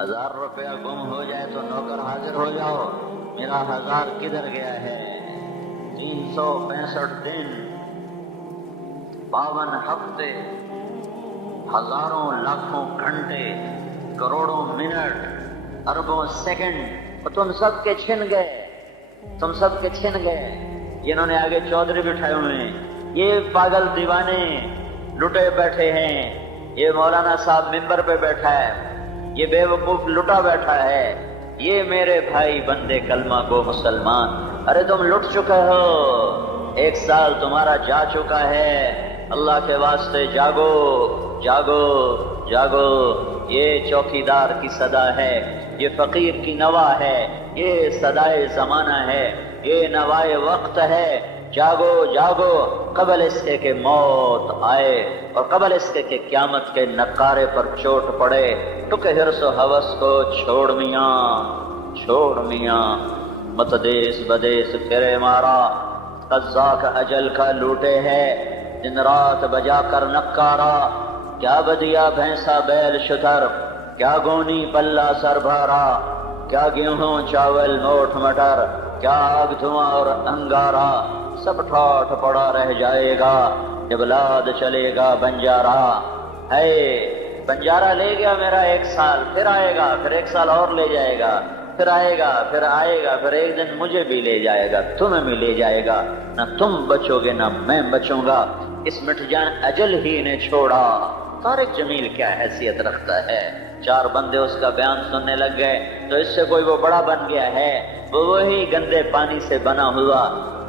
1000 روپیہ گم ہو جائے تو نوکر حاضر ہو جاؤ، میرا 1000 کدھر گیا ہے؟ 365 دن، 52 ہفتے، ہزاروں لاکھوں گھنٹے، کروڑوں منٹ، اربوں سیکنڈ، اور تم سب کے چھن گئے، تم سب کے چھن گئے۔ جنہوں نے آگے چودھری بٹھائے ہوئے ہیں، یہ پاگل دیوانے لٹے بیٹھے ہیں، یہ مولانا صاحب ممبر پہ بیٹھا ہے، یہ بے وقوف لٹا بیٹھا ہے، یہ میرے بھائی بندے کلمہ گو مسلمان، ارے تم لٹ چکے ہو، 1 سال تمہارا جا چکا ہے، اللہ کے واسطے جاگو جاگو جاگو۔ یہ چوکیدار کی صدا ہے، یہ فقیر کی نوا ہے، یہ صدائے زمانہ ہے، یہ نوائے وقت ہے۔ جاگو جاگو قبل اس کے کہ موت آئے، اور قبل اس کے کہ قیامت کے نقارے پر چوٹ پڑے۔ ٹک حرص و ہوس کو چھوڑ میاں، چھوڑ میاں، مت دیس بدیس پھرے مارا، قزاق اجل کا لوٹے ہے، دن رات بجا کر نکارا۔ کیا بدیا بھینسا بیل شتر، کیا گونی پلہ سر بھارا، کیا گیہوں چاول موٹ مٹر، کیا آگ دھواں اور انگارا، سب ٹھاٹ پڑا رہ جائے گا جب لاد چلے گا بنجارا۔ ہے بنجارا لے گیا میرا 1 سال، پھر آئے گا، پھر 1 سال اور لے جائے گا، پھر آئے گا، پھر آئے گا، پھر ایک دن مجھے بھی لے جائے گا، تمہیں بھی لے جائے گا، نہ تم بچو گے نہ میں بچوں گا، اس مٹ جان اجل ہی نے چھوڑا۔ طارق جمیل کیا حیثیت رکھتا ہے؟ 4 بندے اس کا بیان سننے لگ گئے تو اس سے کوئی وہ بڑا بن گیا ہے؟ وہ وہی گندے پانی سے بنا ہوا،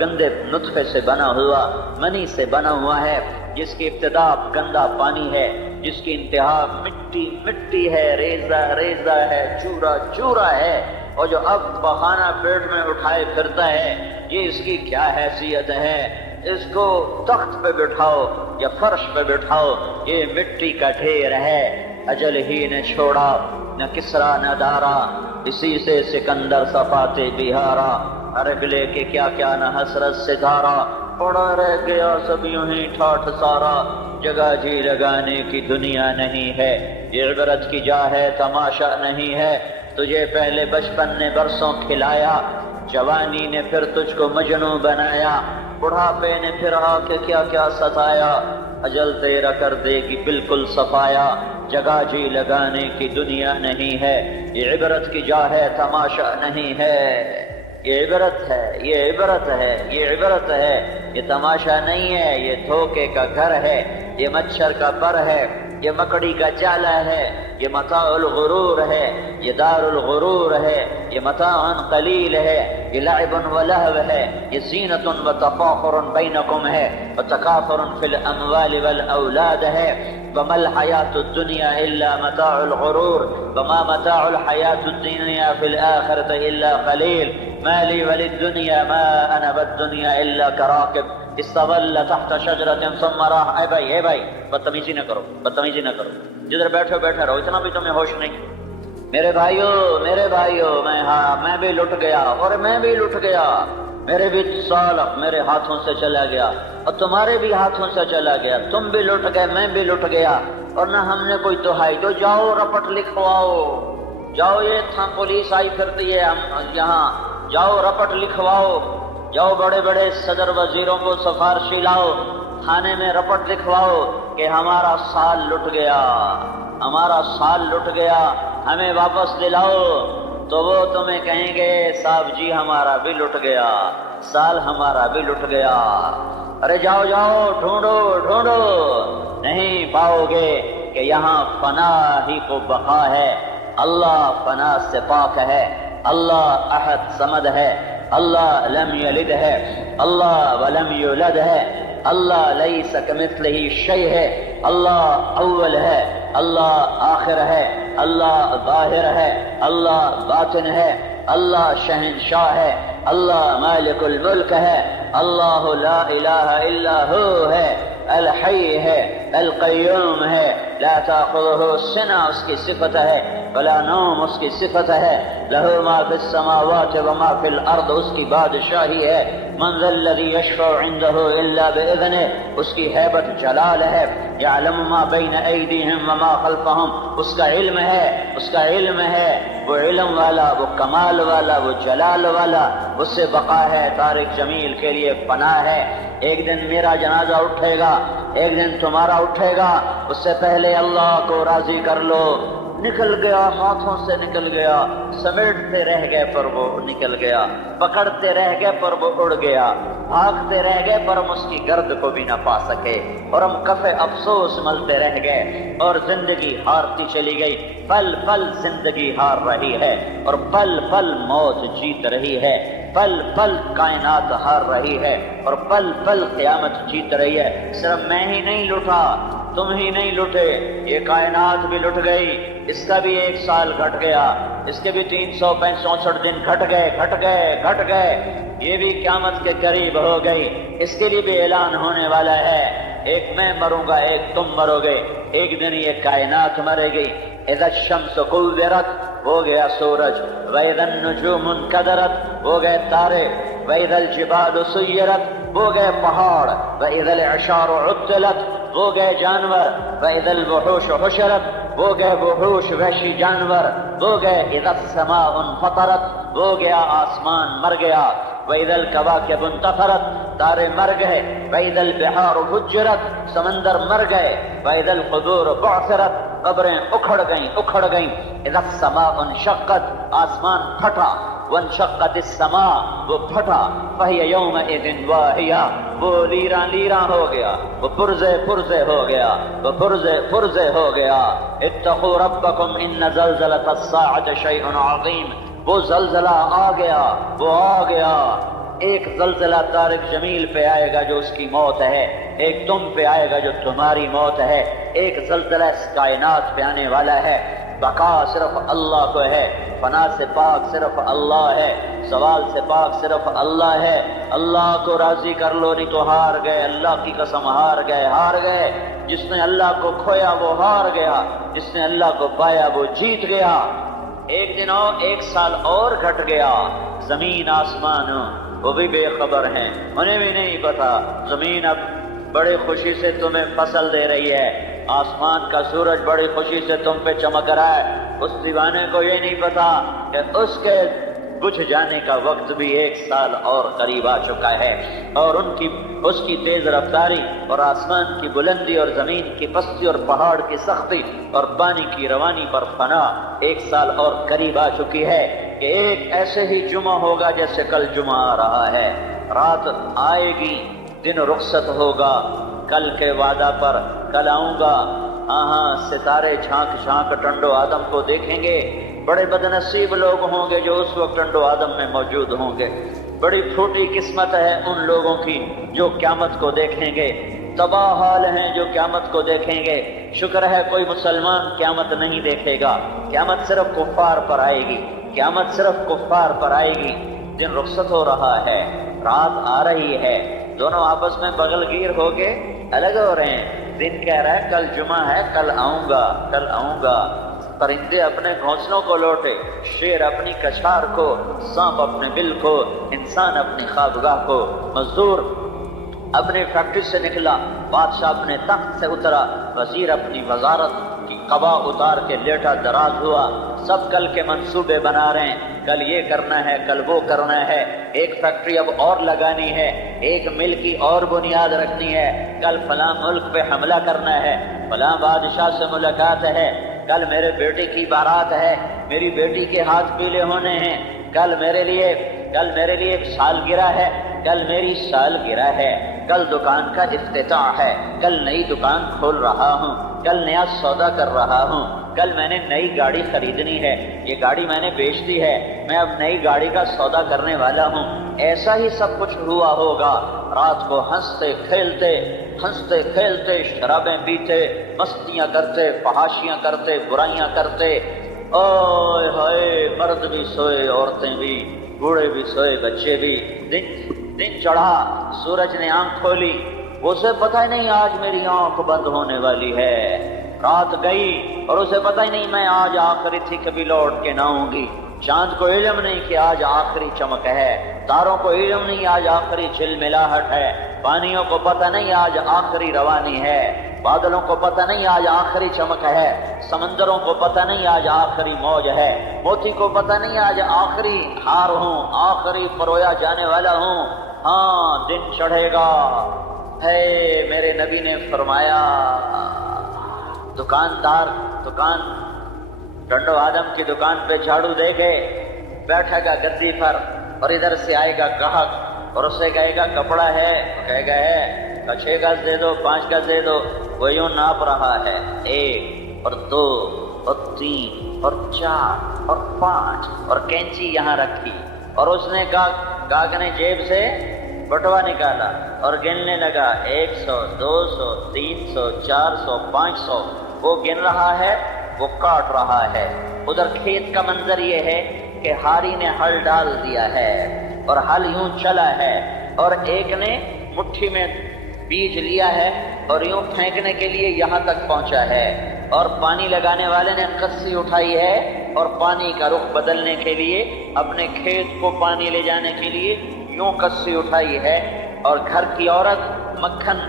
گندے نطفے سے بنا ہوا، منی سے بنا ہوا ہے، جس کی ابتدا گندا پانی ہے، جس کی انتہا مٹی مٹی ہے، ریزہ ریزہ ہے، چورا چورا ہے، اور جو اب بہانہ پیٹ میں اٹھائے پھرتا ہے، یہ اس کی کیا حیثیت ہے؟ اس کو تخت پہ بٹھاؤ یا فرش پہ بٹھاؤ، یہ مٹی کا ڈھیر ہے۔ اجل ہی نے چھوڑا، نہ کسرا نہ دارا، اسی سے سکندر صفاتے بہارا، عرب لے کے کیا کیا نہ حسرت ستارہ، پڑا رہ گیا سب یوں ہی ٹھاٹھ سارا، جگہ جی لگانے کی دنیا نہیں ہے، یہ عبرت کی جا ہے تماشا نہیں ہے۔ تجھے پہلے بچپن نے برسوں کھلایا، جوانی نے پھر تجھ کو مجنوں بنایا، بڑھاپے نے پھر آ کے کیا کیا ستایا، اجل تیرا کر دے گی بالکل صفایا، جگہ جی لگانے کی دنیا نہیں ہے، یہ عبرت کی جا ہے تماشا نہیں ہے۔ یہ عبرت ہے، یہ عبرت ہے، یہ عبرت ہے، یہ تماشا نہیں ہے، یہ دھوکے کا گھر ہے، یہ مچھر کا پر ہے، یہ مکڑی کا جالا ہے، یہ متاع الغرور ہے، یہ دار الغرور ہے، یہ متاع قلیل ہے، یہ لعب و لہو ہے، یہ زینت و تفاخر بینکم ہے، و تکاثر فی الاموال والاولاد ہے، وما الحیات الدنیا الا متاع الغرور، وما متاع الحیات الدنیا فی الآخرة الا قلیل، ما لی وللدنیا ما انا بالدنیا الا کراکب استظل تحت شجرت ثم راح۔ اے بھائی بدتمیزی نہ کرو، بدتمیزی نہ کرو، جدھر بیٹھو بیٹھے رہو، اتنا بھی تمہیں ہوش نہیں؟ میرے بھائیو میں بھی لٹ گیا، اور میں بھی لٹ گیا، میرے بھی سالق میرے ہاتھوں سے چلا گیا، اور تمہارے بھی ہاتھوں سے چلا گیا، تم بھی لٹ گئے، میں بھی لٹ گیا، اور نہ ہم نے کوئی دہائی تو جاؤ رپٹ لکھواؤ، جاؤ، یہ تھا پولیس آئی پھرتی ہے ہم یہاں، جاؤ رپٹ لکھواؤ، جاؤ بڑے بڑے صدر وزیروں کو سفارشی لاؤ، تھانے میں رپٹ لکھواؤ کہ ہمارا سال لٹ گیا، ہمارا سال لٹ گیا، ہمیں واپس دلاؤ، تو وہ تمہیں کہیں گے صاحب جی ہمارا بھی لٹ گیا، سال ہمارا بھی لٹ گیا۔ ارے جاؤ جاؤ، ڈھونڈو ڈھونڈو، نہیں پاؤ گے کہ یہاں فنا ہی کو بقا ہے، اللہ فنا سے پاک ہے، اللہ احد صمد ہے، اللہ لم یلد ہے، اللہ ولم یولد ہے، اللہ لیس کمثلہ شیء ہے، اللہ اول ہے، اللہ آخر ہے، اللہ ظاہر ہے، اللہ باطن ہے، اللہ شہنشاہ ہے، اللہ مالک الملک ہے، اللہ لا الہ الا ہو ہے۔ الحی ہے، القیوم ہے، لا تأخذہ سنہ اس کی صفت ہے، ولا نوم اس کی صفت ہے، لہ ما فی السماوات وما فی الارض اس کی بادشاہی ہے، من ذا الذی یشفع عندہ الا بإذنہ اس کی ہیبت جلال ہے، یعلم ما بین ایدیہم وما خلفہم اس کا علم ہے، اس کا علم ہے، وہ علم والا، وہ کمال والا، وہ جلال والا، اس سے بقا ہے، طارق جمیل کے لیے پناہ ہے۔ ایک دن میرا جنازہ اٹھے گا، ایک دن تمہارا اٹھے گا، اس سے پہلے اللہ کو راضی کر لو۔ نکل گیا، ہاتھوں سے نکل گیا، سمیٹتے رہ گئے پر وہ نکل گیا، پکڑتے رہ گئے پر وہ اڑ گیا، بھاگتے رہ گئے پر ہم اس کی گرد کو بھی نہ پا سکے، اور ہم کف افسوس ملتے رہ گئے، اور زندگی ہارتی چلی گئی۔ پل پل زندگی ہار رہی ہے، اور پل پل موت جیت رہی ہے، پل پل کائنات ہار رہی ہے، اور پل پل قیامت جیت رہی ہے۔ صرف میں ہی نہیں لٹا، تم ہی نہیں لٹے، یہ کائنات بھی لٹ گئی، اس کا بھی 1 سال گھٹ گیا، اس کے بھی 365 دن گھٹ گئے، یہ بھی قیامت کے قریب ہو گئی۔ اس کے لیے بھی اعلان ہونے والا ہے، ایک میں مروں گا، ایک تم مرو گے، ایک دن یہ کائنات مرے گی۔ اذا الشمس کورت ہو گیا سورج، واذا النجوم انکدرت ہو گئے تارے، واذا الجبال سیرت ہو گئے پہاڑ، واذا العشار عطلت ہو گئے جانور، واذا الوحوش حشرت ہو گئے وحوش وحشی جانور، ہو گئے اذا السماء انفطرت ہو گیا آسمان مر گیا، وَإِذَا الْكَوَاكِبُ انتَثَرَتْ تارے مر گئے، وَإِذَا الْبِحَارُ فُجِّرَتْ سمندر مر گئے، وَإِذَا الْقُبُورُ بُعْثِرَتْ قبریں اکھڑ گئیں، اِذَا السَّمَاءُ انشَقَّتْ آسمان پھٹا، وَانشَقَّتِ السَّمَاءُ وہ پھٹا، فَهِيَ يَوْمَئِذٍ وَاهِيَةٌ وہ لیراں ہو گیا، وہ پرزے ہو گیا، وہ پرزے ہو گیا۔ اتقوا ربکم ان زلزلۃ الساعۃ شیء عظیم وہ زلزلہ آ گیا، ایک زلزلہ طارق جمیل پہ آئے گا جو اس کی موت ہے، ایک تم پہ آئے گا جو تمہاری موت ہے، ایک زلزلہ اس کائنات پہ آنے والا ہے۔ بقا صرف اللہ کو ہے، فنا سے پاک صرف اللہ ہے، زوال سے پاک صرف اللہ ہے۔ اللہ کو راضی کر لو نہیں تو ہار گئے، اللہ کی قسم ہار گئے۔ جس نے اللہ کو کھویا وہ ہار گیا، جس نے اللہ کو پایا وہ جیت گیا۔ ایک دن اور 1 سال اور گھٹ گیا، زمین آسمان وہ بھی بے خبر ہیں، انہیں بھی نہیں پتا۔ زمین اب بڑی خوشی سے تمہیں فصل دے رہی ہے، آسمان کا سورج بڑی خوشی سے تم پہ چمک رہا ہے، اس دیوانے کو یہ نہیں پتا کہ اس کے بجھ جانے کا وقت بھی 1 سال اور قریب آ چکا ہے، اور اس کی تیز رفتاری اور آسمان کی بلندی اور زمین کی پستی اور پہاڑ کی سختی اور پانی کی روانی پر فنا 1 سال اور قریب آ چکی ہے کہ ایک ایسے ہی جمعہ ہوگا جیسے کل جمعہ آ رہا ہے، رات آئے گی، دن رخصت ہوگا، کل کے وعدہ پر کل آؤں گا، ہاں ستارے جھانک ٹنڈو آدم کو دیکھیں گے۔ بڑے بدنصیب لوگ ہوں گے جو اس وقت ٹنڈو آدم میں موجود ہوں گے، بڑی پھوٹی قسمت ہے ان لوگوں کی جو قیامت کو دیکھیں گے، تباہ حال ہیں جو قیامت کو دیکھیں گے۔ شکر ہے کوئی مسلمان قیامت نہیں دیکھے گا، قیامت صرف کفار پر آئے گی، قیامت صرف کفار پر آئے گی۔ دن رخصت ہو رہا ہے، رات آ رہی ہے، دونوں آپس میں بغل گیر ہو کے الگ ہو رہے ہیں۔ دن کہہ رہا ہے کل جمعہ ہے، کل آؤں گا۔ پرندے اپنے گھونسلوں کو لوٹے، شیر اپنی کچھار کو، سانپ اپنے بل کو، انسان اپنی خوابگاہ کو، مزدور اپنے فیکٹری سے نکلا، بادشاہ اپنے تخت سے اترا، وزیر اپنی وزارت کی قبا اتار کے لیٹا دراز ہوا، سب کل کے منصوبے بنا رہے ہیں، کل یہ کرنا ہے، کل وہ کرنا ہے، ایک فیکٹری اب اور لگانی ہے، ایک مل کی اور بنیاد رکھنی ہے، کل فلاں ملک پہ حملہ کرنا ہے، فلاں بادشاہ سے ملاقات ہے، کل میرے بیٹے کی بارات ہے، میری بیٹی کے ہاتھ پیلے ہونے ہیں، کل میرے لیے سالگرہ ہے، کل میری سالگرہ ہے، کل دکان کا افتتاح ہے، کل نئی دکان کھول رہا ہوں، کل نیا سودا کر رہا ہوں، کل میں نے نئی گاڑی خریدنی ہے، یہ گاڑی میں نے بیچ دی ہے، میں اب نئی گاڑی کا سودا کرنے والا ہوں۔ ایسا ہی سب کچھ ہوا ہوگا، رات کو ہنستے کھیلتے شرابیں پیتے، مستیاں کرتے، فحاشیاں کرتے، برائیاں کرتے، اوئے ہائے، مرد بھی سوئے، عورتیں بھی، بوڑھے بھی سوئے، بچے بھی۔ دن چڑھا، سورج نے آنکھ کھولی، اسے پتہ ہی نہیں آج میری آنکھ بند ہونے والی ہے، رات گئی اور اسے پتہ ہی نہیں میں آج آخری تھی، کبھی لوٹ کے نہ ہوں گی۔ چاند کو علم نہیں کہ آج آخری چمک ہے، تاروں کو علم نہیں آج آخری چلملاہٹ ہے، پانیوں کو پتہ نہیں آج آخری روانی ہے، بادلوں کو پتہ نہیں آج آخری چمک ہے، سمندروں کو پتہ نہیں آج آخری موج ہے، موتی کو پتہ نہیں آج آخری ہار ہوں، آخری پرویا جانے والا ہوں۔ ہاں دن چڑھے گا۔ ہے میرے نبی نے فرمایا، دکاندار ڈنڈو آدم کی دکان پہ جھاڑو دے کے بیٹھے گا گدی پر، اور ادھر سے آئے گا گاہک اور اسے کہے گا کپڑا ہے، کہے گا ہے، 6 گز دے دو، 5 گز دے دو، وہ یوں ناپ رہا ہے، 1 اور 2 اور 3 اور 4 اور 5 اور کینچی یہاں رکھی، اور اس نے گاہک نے جیب سے بٹوا نکالا اور گننے لگا، 100 200 300 400 500، وہ گن رہا ہے، وہ کاٹ رہا ہے۔ ادھر کھیت کا منظر یہ ہے کہ ہاری نے ہل ڈال دیا ہے اور ہل یوں چلا ہے، اور ایک نے مٹھی میں بیج لیا ہے اور یوں پھینکنے کے لیے یہاں تک پہنچا ہے، اور پانی لگانے والے نے کسی اٹھائی ہے اور پانی کا رخ بدلنے کے لیے، اپنے کھیت کو پانی لے جانے کے لیے یوں کسی اٹھائی ہے، اور گھر کی عورت مکھن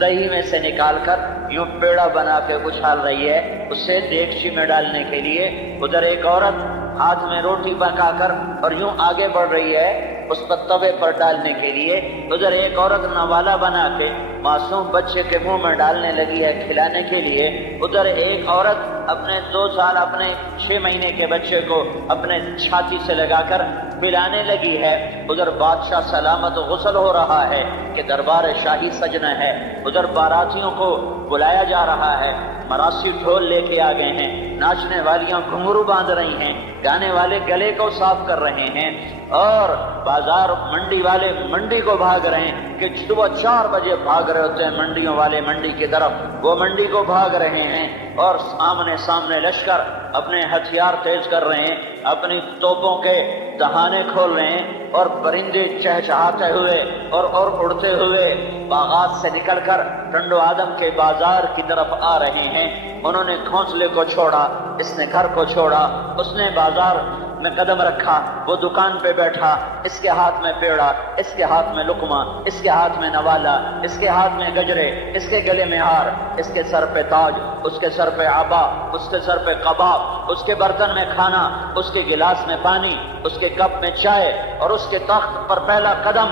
دہی میں سے نکال کر یوں پیڑا بنا کے اچھال رہی ہے اسے دیگچی میں ڈالنے کے لیے، ادھر ایک عورت ہاتھ میں روٹی پکا کر اور یوں آگے بڑھ رہی ہے اس پر توے پر ڈالنے کے لیے، ادھر ایک عورت نوالا بنا کے معصوم بچے کے منہ میں ڈالنے لگی ہے کھلانے کے لیے، ادھر ایک عورت اپنے 2 سال اپنے 6 مہینے کے بچے کو اپنے چھاتی سے لگا کر پلانے لگی ہے، ادھر بادشاہ سلامت غسل ہو رہا ہے کہ دربار شاہی سجنا ہے، ادھر باراتیوں کو بلایا جا رہا ہے، مراسی ڈھول لے کے آ گئے ہیں، ناچنے والیاں گھنگرو باندھ رہی ہیں، گانے والے گلے کو صاف کر رہے ہیں، اور بازار منڈی والے منڈی کو بھاگ رہے ہیں کہ صبح 4 بجے بھاگ رہے ہوتے ہیں منڈیوں والے منڈی کی طرف، وہ منڈی کو بھاگ رہے ہیں، اور سامنے لشکر اپنے ہتھیار تیز کر رہے ہیں، اپنی توپوں کے دہانے کھول رہے ہیں، اور پرندے چہچہاتے ہوئے اور اڑتے ہوئے باغات سے نکل کر ڈنڈو آدم کے بازار کی طرف آ رہے ہیں۔ انہوں نے گھونسلے کو چھوڑا، اس نے گھر کو چھوڑا، اس نے بازار میں قدم رکھا، وہ دکان پہ بیٹھا، اس کے ہاتھ میں پیڑا، اس کے ہاتھ میں لقمہ، اس کے ہاتھ میں نوالا، اس کے ہاتھ میں گجرے، اس کے گلے میں ہار، اس کے سر پہ تاج، اس کے سر پہ عبا، اس کے سر پہ کباب، اس کے برتن میں کھانا، اس کے گلاس میں پانی، اس کے کپ میں چائے، اور اس کے تخت پر پہلا قدم،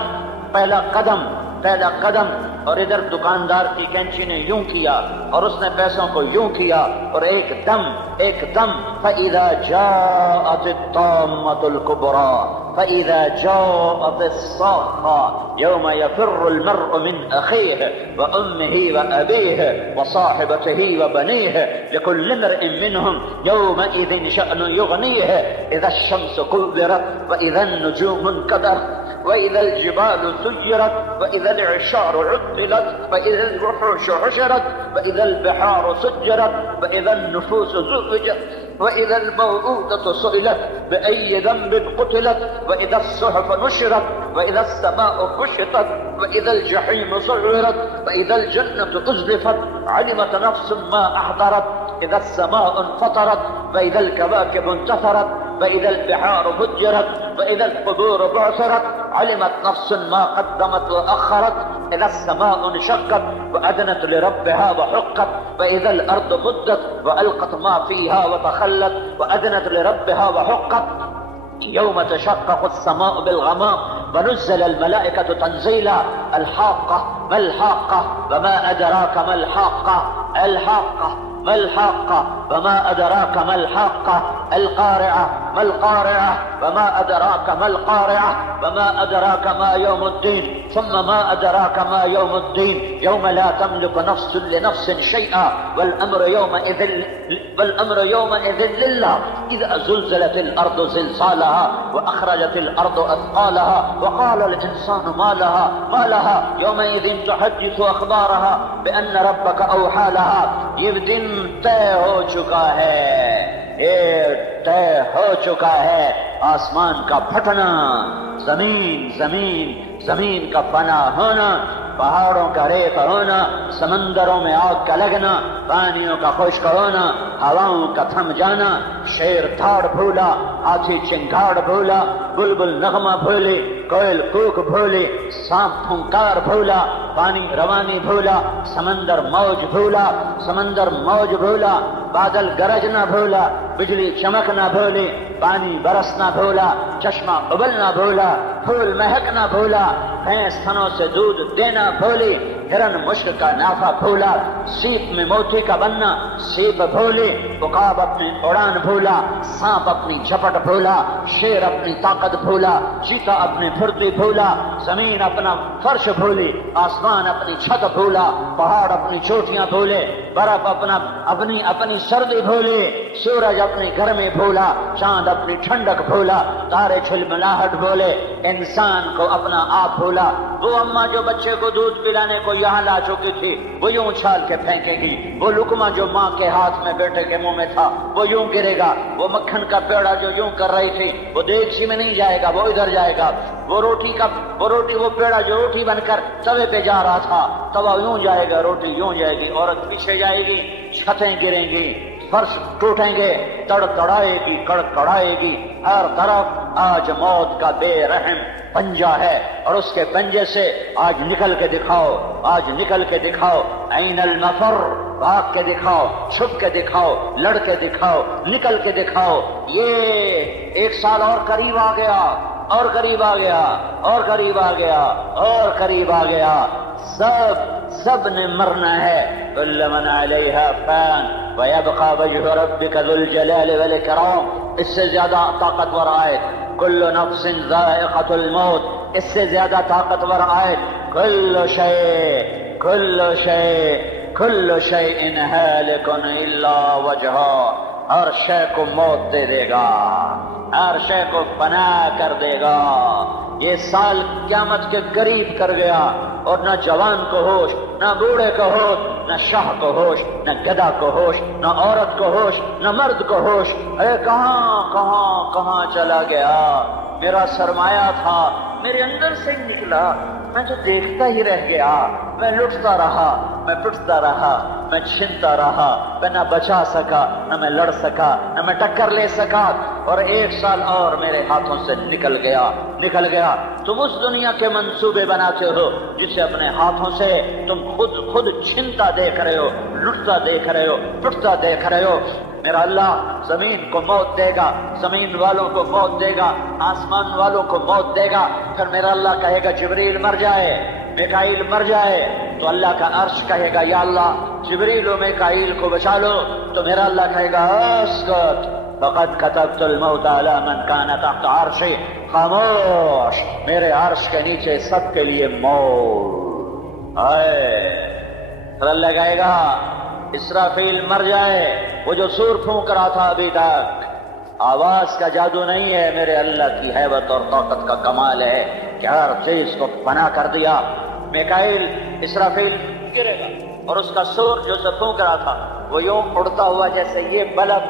اور ادھر دکاندار کی کینچی نے یوں کیا اور اس نے پیسوں کو یوں کیا، اور ایک دم فَإِذَا جَاءَتِ الطَّامَّةُ الْكُبْرَى فَإِذَا جَاءَتِ الصَّاخَّةُ يَوْمَ يَفِرُّ الْمَرْءُ مِنْ أَخِيهِ وَأُمِّهِ وَأَبِيهِ وَصَاحِبَتِهِ وَبَنِيهِ لِكُلِّ امْرِئٍ مِّنْهُمْ يَوْمَئِذٍ شَأْنٌ يُغْنِيهِ إِذَا الشَّمْسُ كُوِّرَتْ وَإِذَا النُّجُومُ انكدرت وإذا الجبال سيرت وإذا العشار عطلت وإذا الوحوش حشرت وإذا البحار سجرت وإذا النفوس زوجت وإذا الموءودة سئلت بأي ذنب قتلت وإذا الصحف نشرت وإذا السماء كشطت وإذا الجحيم سعرت وإذا الجنة أزلفت علمت نفس ما أحضرت إذا السماء انفطرت وإذا الكواكب انتثرت وإذا البحار فجرت وإذا القبور بعثرت علمت نفس ما قدمت وأخرت إذا السماء انشقت وأذنت لربها وحقت وإذا الأرض مدت وألقت ما فيها وتخلت وأذنت لربها وحقت يوم تشقق السماء بالغمام ونزل الملائكة تنزيلا الحاقة ما الحاقة وما أدراك ما الحاقة الحاقة ما الحاقة وما أدراك ما الحاقة القارعة ما القارعة وما أدراك ما القارعة وما أدراك ما يوم الدين ثم ما أدراك ما يوم الدين يوم لا تملك نفس لنفس شيئا والأمر يومئذ لله إذا زلزلت الأرض زلزالها وأخرجت الأرض أثقالها وقال الإنسان ما لها يومئذ تحدث أخبارها بأن ربك أوحى لها یہ دن طے ہو چکا ہے، یہ طے ہو چکا ہے، آسمان کا پھٹنا، زمین کا فنا ہونا، پہاڑوں کا ریت ہونا، سمندروں میں آگ کا لگنا، پانیوں کا خشک ہونا، ہواؤں کا تھم جانا، شیر دھاڑ بھولا، ہاتھی چنگھاڑ بھولا، بلبل نغمہ بھولی، کوئل کوک بھولی، سانپ پھنکار بھولا، پانی روانی بھولا، سمندر موج بھولا، بادل گرجنا بھولا، بجلی چمکنا بھولی، پانی برسنا بھولا، چشمہ ابلنا بھولا، پھول مہکنا بھولا، بھینس تھنوں سے دودھ دینا بھولی، ہرن مشک کا نافہ بھولا، سیپ میں موتی کا بننا سیپ بھولی، عقاب اپنی اڑان بھولا، سانپ اپنی جھپٹ بھولا، شیر اپنی طاقت بھولا، چیتا اپنی پھرتی بھولا، زمین اپنا فرش بھولی، آسمان اپنی چھت بھولا، پہاڑ اپنی چوٹیاں بھولے، برف اپنی سردی بھولے، سورج اپنی گرمی بھولا، چاند اپنی ٹھنڈک بھولا، تارے جھلملاہٹ بھولے، انسان کو اپنا آپ بھولا۔ وہ اماں جو بچے کو دودھ پلانے کو یہاں لا چکی تھی وہ یوں چھال کے پھینکے گی، وہ لقمہ جو ماں کے ہاتھ میں بیٹے کے منہ میں تھا وہ یوں گرے گا، وہ مکھن کا پیڑا جو یوں کر رہی تھی وہ دیگچی میں نہیں جائے گا، وہ ادھر جائے گا، وہ پیڑا جو روٹی بن کر توے پہ جا رہا تھا توا یوں جائے گا، روٹی یوں جائے گی، عورت پیچھے جائے گی، چھتیں گریں گی، فرش ٹوٹیں گے، تڑائے گی، کڑکڑائے گی، ہر طرف آج موت کا بے رحم پنجہ ہے، اور اس کے پنجے سے آج نکل کے دکھاؤ، عین المفر، بھاگ کے دکھاؤ، چھپ کے دکھاؤ، لڑ کے دکھاؤ، نکل کے دکھاؤ۔ یہ 1 سال اور قریب آ گیا، اور قریب آ گیا، اور قریب آ گیا، اور قریب آ گیا، سب نے مرنا ہے۔ کل من علیہا فان ویبقى وجہ ربک ذو الجلال والاکرام، اس سے زیادہ طاقتور آیت کل نفس ذائقۃ الموت، اس سے زیادہ طاقتور آیت کل شیء ہالک الا وجہہ، ہر شے کو موت دے دے گا، ہر شے کو فنا کر دے گا۔ یہ سال قیامت کے قریب کر گیا، اور نہ جوان کو ہوش، نہ بوڑھے کو ہوش، نہ شاہ کو ہوش، نہ گدھا کو ہوش، نہ عورت کو ہوش، نہ مرد کو ہوش۔ ارے کہاں چلا گیا؟ میرا سرمایہ تھا میرے اندر سے ہی نکلا، میں تو دیکھتا ہی رہ گیا، میں لٹتا رہا، میں پٹتا رہا، میں چھنتا رہا، میں نہ بچا سکا، نہ میں لڑ سکا، نہ میں ٹکر لے سکا، اور 1 سال اور میرے ہاتھوں سے نکل گیا۔ تم اس دنیا کے منصوبے بناتے ہو جسے اپنے ہاتھوں سے تم خود چھنتا دیکھ رہے ہو، لٹتا دیکھ رہے ہو، پٹتا دیکھ رہے ہو۔ میرا اللہ زمین کو موت دے گا، زمین والوں کو موت دے گا، آسمان والوں کو موت دے گا، پھر میرا اللہ کہے گا جبریل مر جائے، میکائیل مر جائے، تو اللہ کا عرش کہے گا یا اللہ جبریل و میکائیل کو بچا لو، تو میرا اللہ کہے گا اسکت فقد كتبت الموت على من كان تحت عرشی، خاموش، میرے عرش کے نیچے سب کے لیے موت آئے۔ پھر اللہ کہے گا اسرافیل مر جائے، وہ جو سور پھونک رہا تھا ابھی تک، آواز کا جادو نہیں ہے، میرے اللہ کی ہیبت اور طاقت کا کمال ہے کہ ہر چیز کو فنا کر دیا۔ میکائیل اسرافیل گرے گا، اور اس کا سور جو سے پھونک رہا تھا وہ یوں اڑتا ہوا جیسے یہ بلب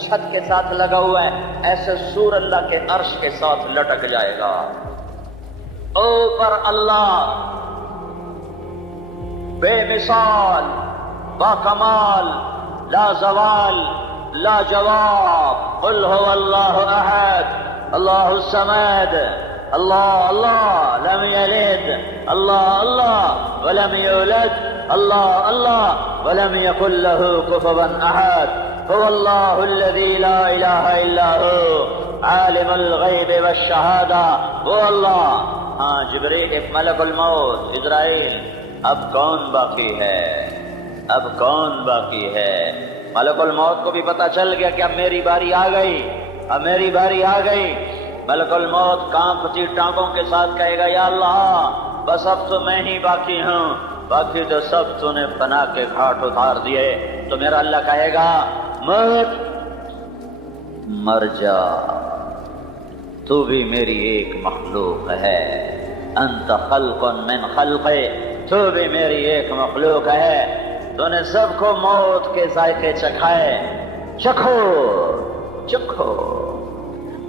چھت کے ساتھ لگا ہوا ہے، ایسے سور اللہ کے عرش کے ساتھ لٹک جائے گا۔ اوپر اللہ بے مثال، با کمال، لا زوال، لا جواب، قل هو اللہ احد، اللہ الصمد، اللہ لم یلد، اللہ ولم یولد، اللہ ولم یکن له کفوا احد، هو اللہ الذی لا الہ الا هو عالم الغیب والشہادہ، وہ اللہ۔ ہاں جبریل، ملک الموت اسرائیل، اب کون باقی ہے؟ ملک الموت کو بھی پتا چل گیا کہ اب میری باری آ گئی، ملک الموت کانپتی ٹانگوں کے ساتھ کہے گا یا اللہ بس اب تو میں ہی باقی ہوں، باقی تو سب تو نے فنا کے گھاٹ اتار دیے۔ تو میرا اللہ کہے گا مر جا، تو بھی میری ایک مخلوق ہے، انت خلق من خلقی، تو بھی میری ایک مخلوق ہے، تو نے سب کو موت کے ذائقے چکھائے، چکھو۔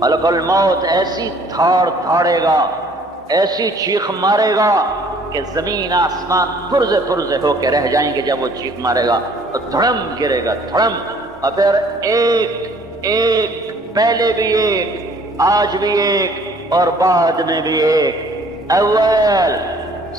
ملک الموت ایسی دھاڑ دھاڑے گا، ایسی چیخ مارے گا کہ زمین آسمان پرزے پرزے ہو کے رہ جائیں گے جب وہ چیخ مارے گا، تو دھڑم گرے گا، دھڑم، اور پھر ایک ایک، پہلے بھی ایک، آج بھی ایک، اور بعد میں بھی ایک، اول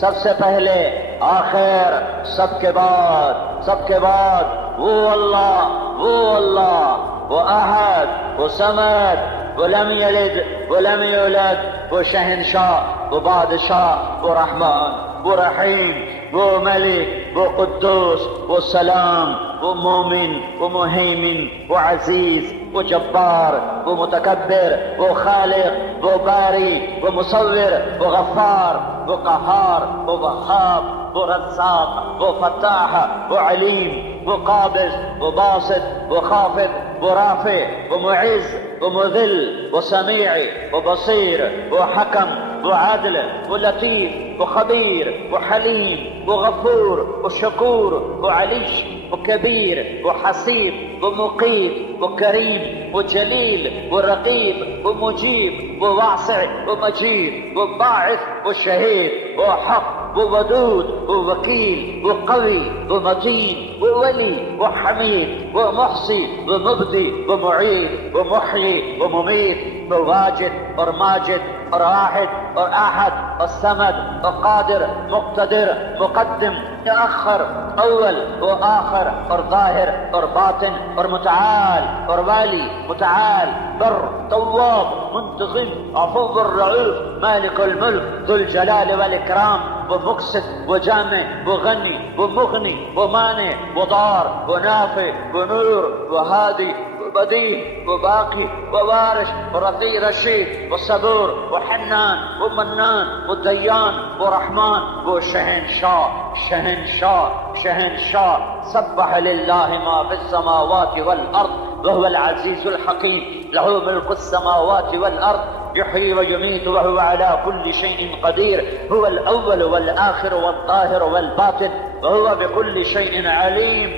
سب سے پہلے، آخر سب کے بعد، سب کے بعد، وہ اللہ، وہ اللہ، وہ احد، وہ صمد، وہ لم یلد وہ لم یولد، وہ شہنشاہ، وہ بادشاہ، وہ رحمان، وہ رحیم، وہ ملک، وہ قدوس، وہ سلام، وہ مومن، وہ مہیمن، وہ عزیز، وہ جبار، وہ متکبر، وہ خالق، وہ باری، وہ مصور، وہ غفار، وہ قہار، وہ وہاب، وہ رزاق، وہ فتاح، وہ علیم، وہ قابض، وہ باسط، وہ خافض، وہ رافع، وہ معز، وہ مذل، وہ سمیع، وہ بصیر، وہ حکم، وہ عدل، وہ لطیف، وہ خبیر، وہ حلیم، وہ غفور، وہ شکور، وہ علیش، وہ کبیر، وہ حسیب، وہ مقیت، وہ کریم، وہ جلیل، وہ رقیب، وہ مجیب، وہ واسع، وہ مجید، وہ باعث، وہ شہید، وہ حق، وہ ودود، وہ وکیل، وہ قوی، وہ متین، وہ ولی، وہ حمید، وہ محصی، وہ مبدی، وہ معید، وہ محیی، وہ ممیت، وہ واجد اور ماجد اور واحد اور احد اور صمد اور قادر، مقتدر، مقدم، متأخر، اول و آخر اور ظاہر اور باطن اور متعال اور والی، متعال، بر، تواب، منتظم، عفو الرؤوف، مالک الملک، ذو الجلال والاکرام، وہ مقسط، وہ جامع، وہ غنی، وہ مغنی، وہ مانع، وہ ضار، وہ نافع، وہ نور، وہ ہادی، وہ بدیع، وہ باقی، وہ وارث، وہ رقی رشید، وہ صبور، وہ حنان، وہ منان، وہ دیان، وہ رحمان، وہ شہنشاہ، شہنشاہ، شہنشاہ، سبح للہ ما فی السماوات والارض وهو العزیز الحکیم، له ملک السماوات والارض يحيي ويميت وهو على كل شيء قدير، هو الأول والآخر والظاهر والباطن وهو بكل شيء عليم۔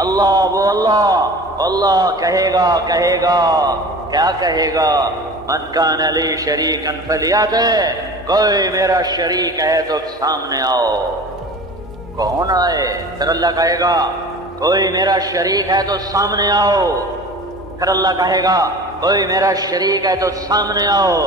اللہ وہ اللہ، اللہ کہے گا، کہے گا، کیا کہے گا؟ من کان لی شریکا فلیاتہ، کوئی میرا شریک ہے تو سامنے آؤ۔ کون آئے؟ پھر اللہ کہے گا کوئی میرا شریک ہے تو سامنے آؤ۔ پھر اللہ کہے گا کوئی میرا شریک ہے تو سامنے آؤ۔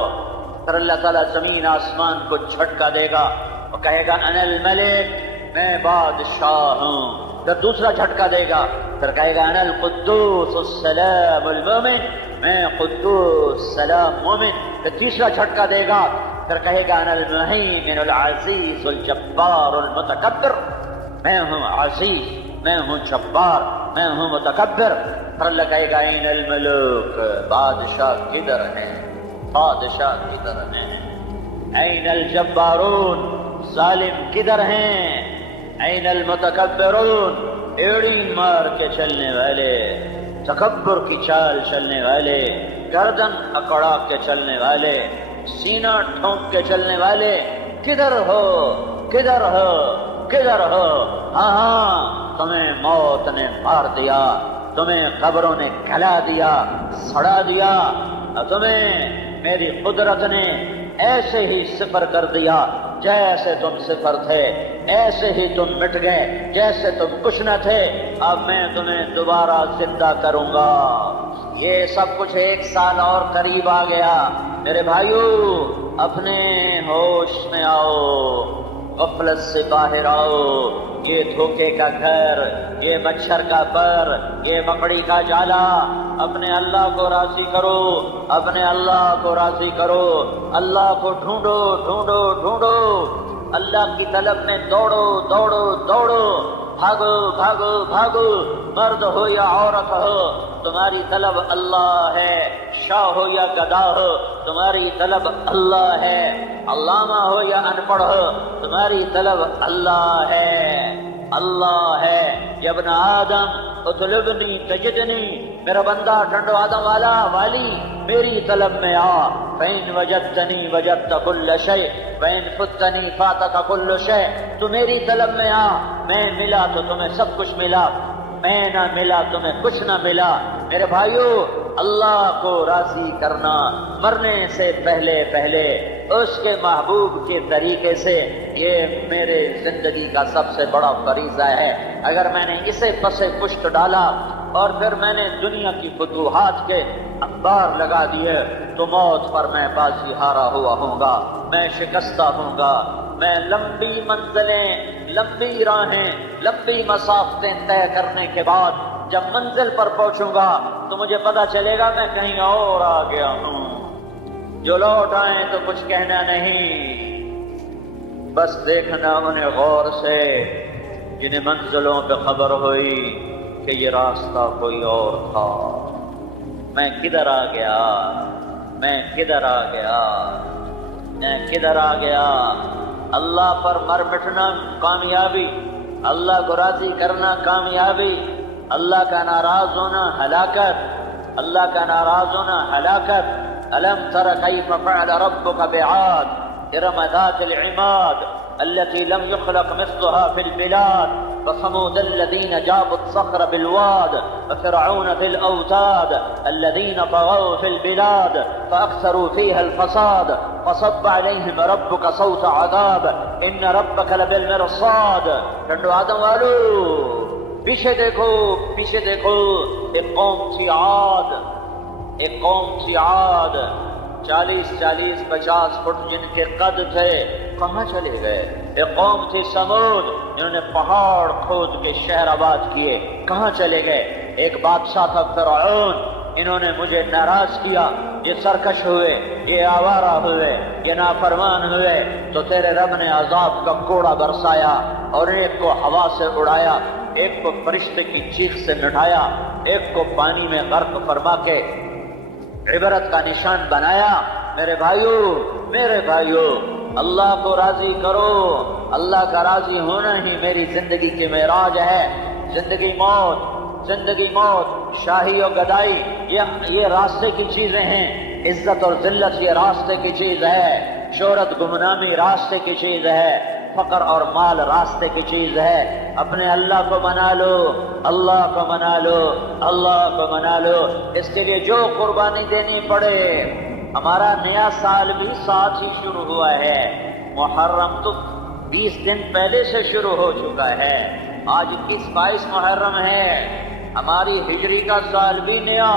پھر اللہ تعالیٰ زمین آسمان کو جھٹکا دے گا اور کہے گا انا الملک، میں بادشاہ ہوں۔ پھر دوسرا جھٹکا دے گا، پھر کہے گا انا القدوس السلام المومن، میں قدوس سلام مومن۔ پھر تیسرا جھٹکا دے گا، پھر کہے گا انا المہیمن العزیز الجبار المتکبر، میں ہوں عزیز، میں ہوں جبار، میں ہوں متکبر۔ پھر اللہ کہے گا این الملوک، بادشاہ کدھر ہیں، بادشاہ کدھر ہیں؟ این الجبارون، ظالم کدھر ہیں؟ این المتکبرون، ایڑی مار کے چلنے والے، تکبر کی چال چلنے والے، گردن اکڑا کے چلنے والے، سینہ ٹھونک کے چلنے والے، کدھر ہو، کدھر ہو، کدھر ہو؟ ہاں ہاں، تمہیں موت نے مار دیا، تمہیں قبروں نے گلا دیا، سڑا دیا، اور تمہیں میری قدرت نے ایسے ہی صفر کر دیا جیسے تم صفر تھے، ایسے ہی تم مٹ گئے جیسے تم کچھ نہ تھے۔ اب میں تمہیں دوبارہ زندہ کروں گا۔ یہ سب کچھ 1 سال اور قریب آ گیا۔ میرے بھائیو، اپنے ہوش میں آؤ، غفلت سے باہر آؤ۔ یہ دھوکے کا گھر، یہ مچھر کا پر، یہ مکڑی کا جالا، اپنے اللہ کو راضی کرو، اپنے اللہ کو راضی کرو، اللہ کو ڈھونڈو، ڈھونڈو، ڈھونڈو، اللہ کی طلب میں دوڑو، دوڑو، دوڑو، بھاگو، بھاگو، بھاگو، مرد ہو یا عورت ہو، تمہاری طلب اللہ ہے، شاہ ہو یا گدھا ہو، تمہاری طلب اللہ ہے، علامہ ہو یا ان پڑھ ہو، تمہاری طلب اللہ ہے، اللہ ہے۔ یا ابن آدم اطلبنی تجدنی، میرا بندہ ٹھنڈو آدم والا والی، میری طلب میں آ۔ فإن وجدتنی وجدت كل شيء وإن فتنی فاتك كل شيء، تو میری طلب میں آ، میں ملا تو تمہیں سب کچھ ملا، میں نہ ملا تمہیں کچھ نہ ملا۔ میرے بھائیو، اللہ کو راضی کرنا مرنے سے پہلے پہلے اس کے محبوب کے طریقے سے، یہ میرے زندگی کا سب سے بڑا فریضہ ہے۔ اگر میں نے اسے پس پشت ڈالا اور پھر میں نے دنیا کی فتوحات کے اخبار لگا دیے تو موت پر میں بازی ہارا ہوا ہوں گا، میں شکستہ ہوں گا۔ میں لمبی منزلیں، لمبی راہیں، لمبی مسافتیں طے کرنے کے بعد جب منزل پر پہنچوں گا تو مجھے پتا چلے گا میں کہیں اور آ گیا ہوں۔ جو لوٹ آئیں تو کچھ کہنا نہیں، بس دیکھنا انہیں غور سے جنہیں منزلوں پہ خبر ہوئی کہ یہ راستہ کوئی اور تھا۔ میں کدھر آ گیا، میں کدھر آ گیا، میں کدھر آ گیا۔ اللہ پر مر مٹنا کامیابی، اللہ کو راضی کرنا کامیابی، اللہ کا ناراض ہونا ہلاکت، اللہ کا ناراض ہونا ہلاکت۔ ألم تر كيف فعل ربك بعاد إرم ذات العماد التي لم يخلق مثلها في البلاد وثمود الذين جابوا الصخر بالواد وفرعون في الأوتاد الذين طغوا في البلاد فأكثروا فيها الفساد فصب عليهم ربك صوت عذاب إن ربك لبالمرصاد۔ ٹنڈو آدم والو پیچھے دیکھو، پیچھے دیکھو، ایک قوم تھی عاد، ایک قوم تھی عاد، 40-50 فٹ جن کے قد تھے، کہاں چلے گئے؟ ایک قوم تھی سمود، جنہوں نے پہاڑ کھود کے شہر آباد کیے، کہاں چلے گئے؟ ایک بادشاہ تھا فرعون، انہوں نے مجھے ناراض کیا، یہ سرکش ہوئے، یہ آوارہ ہوئے، یہ نافرمان ہوئے، تو تیرے رب نے عذاب کا کوڑا برسایا اور ایک کو ہوا سے اڑایا، ایک کو فرشتے کی چیخ سے مٹایا، ایک کو پانی میں غرق فرما کے عبرت کا نشان بنایا۔ میرے بھائیو، میرے بھائیو، اللہ کو راضی کرو، اللہ کا راضی ہونا ہی میری زندگی کی معراج ہے۔ زندگی موت، زندگی موت، شاہی و گدائی یہ راستے کی چیزیں ہیں، عزت اور ذلت یہ راستے کی چیز ہے، شہرت گمنامی راستے کی چیز ہے، فقر اور مال راستے کی چیز ہے۔ اپنے اللہ کو منا لو، اللہ کو منا لو، اللہ کو منا لو، اس کے لیے جو قربانی دینی پڑے۔ ہمارا نیا سال بھی ساتھ ہی شروع ہوا ہے، محرم تو 20 دن پہلے سے شروع ہو چکا ہے، آج 21-22 محرم ہے۔ ہماری ہجری کا سال بھی نیا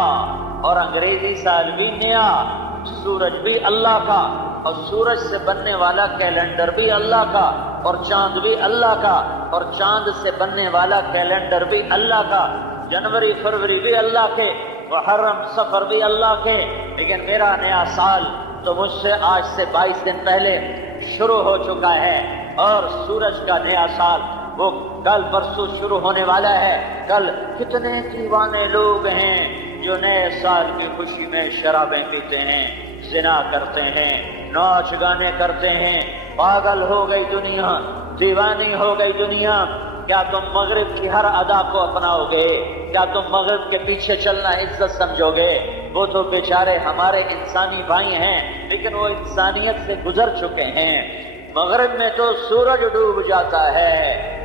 اور انگریزی سال بھی نیا، سورج بھی اللہ کا اور سورج سے بننے والا کیلنڈر بھی اللہ کا اور چاند بھی اللہ کا اور چاند سے بننے والا کیلنڈر بھی اللہ کا، جنوری فروری بھی اللہ کے، محرم سفر بھی اللہ کے، لیکن میرا نیا سال تو مجھ سے آج سے 22 دن پہلے شروع ہو چکا ہے، اور سورج کا نیا سال وہ کل پرسوں شروع ہونے والا ہے۔ کل کتنے دیوانے لوگ ہیں جو نئے سال کی خوشی میں شرابیں پیتے ہیں، زنا کرتے ہیں، ناچ گانے کرتے ہیں، پاگل ہو گئی دنیا، دیوانی ہو گئی دنیا۔ کیا تم مغرب کی ہر ادا کو اپناؤ گے؟ کیا تم مغرب کے پیچھے چلنا عزت سمجھو گے؟ وہ تو بیچارے ہمارے انسانی بھائی ہیں، لیکن وہ انسانیت سے گزر چکے ہیں۔ مغرب میں تو سورج ڈوب جاتا ہے،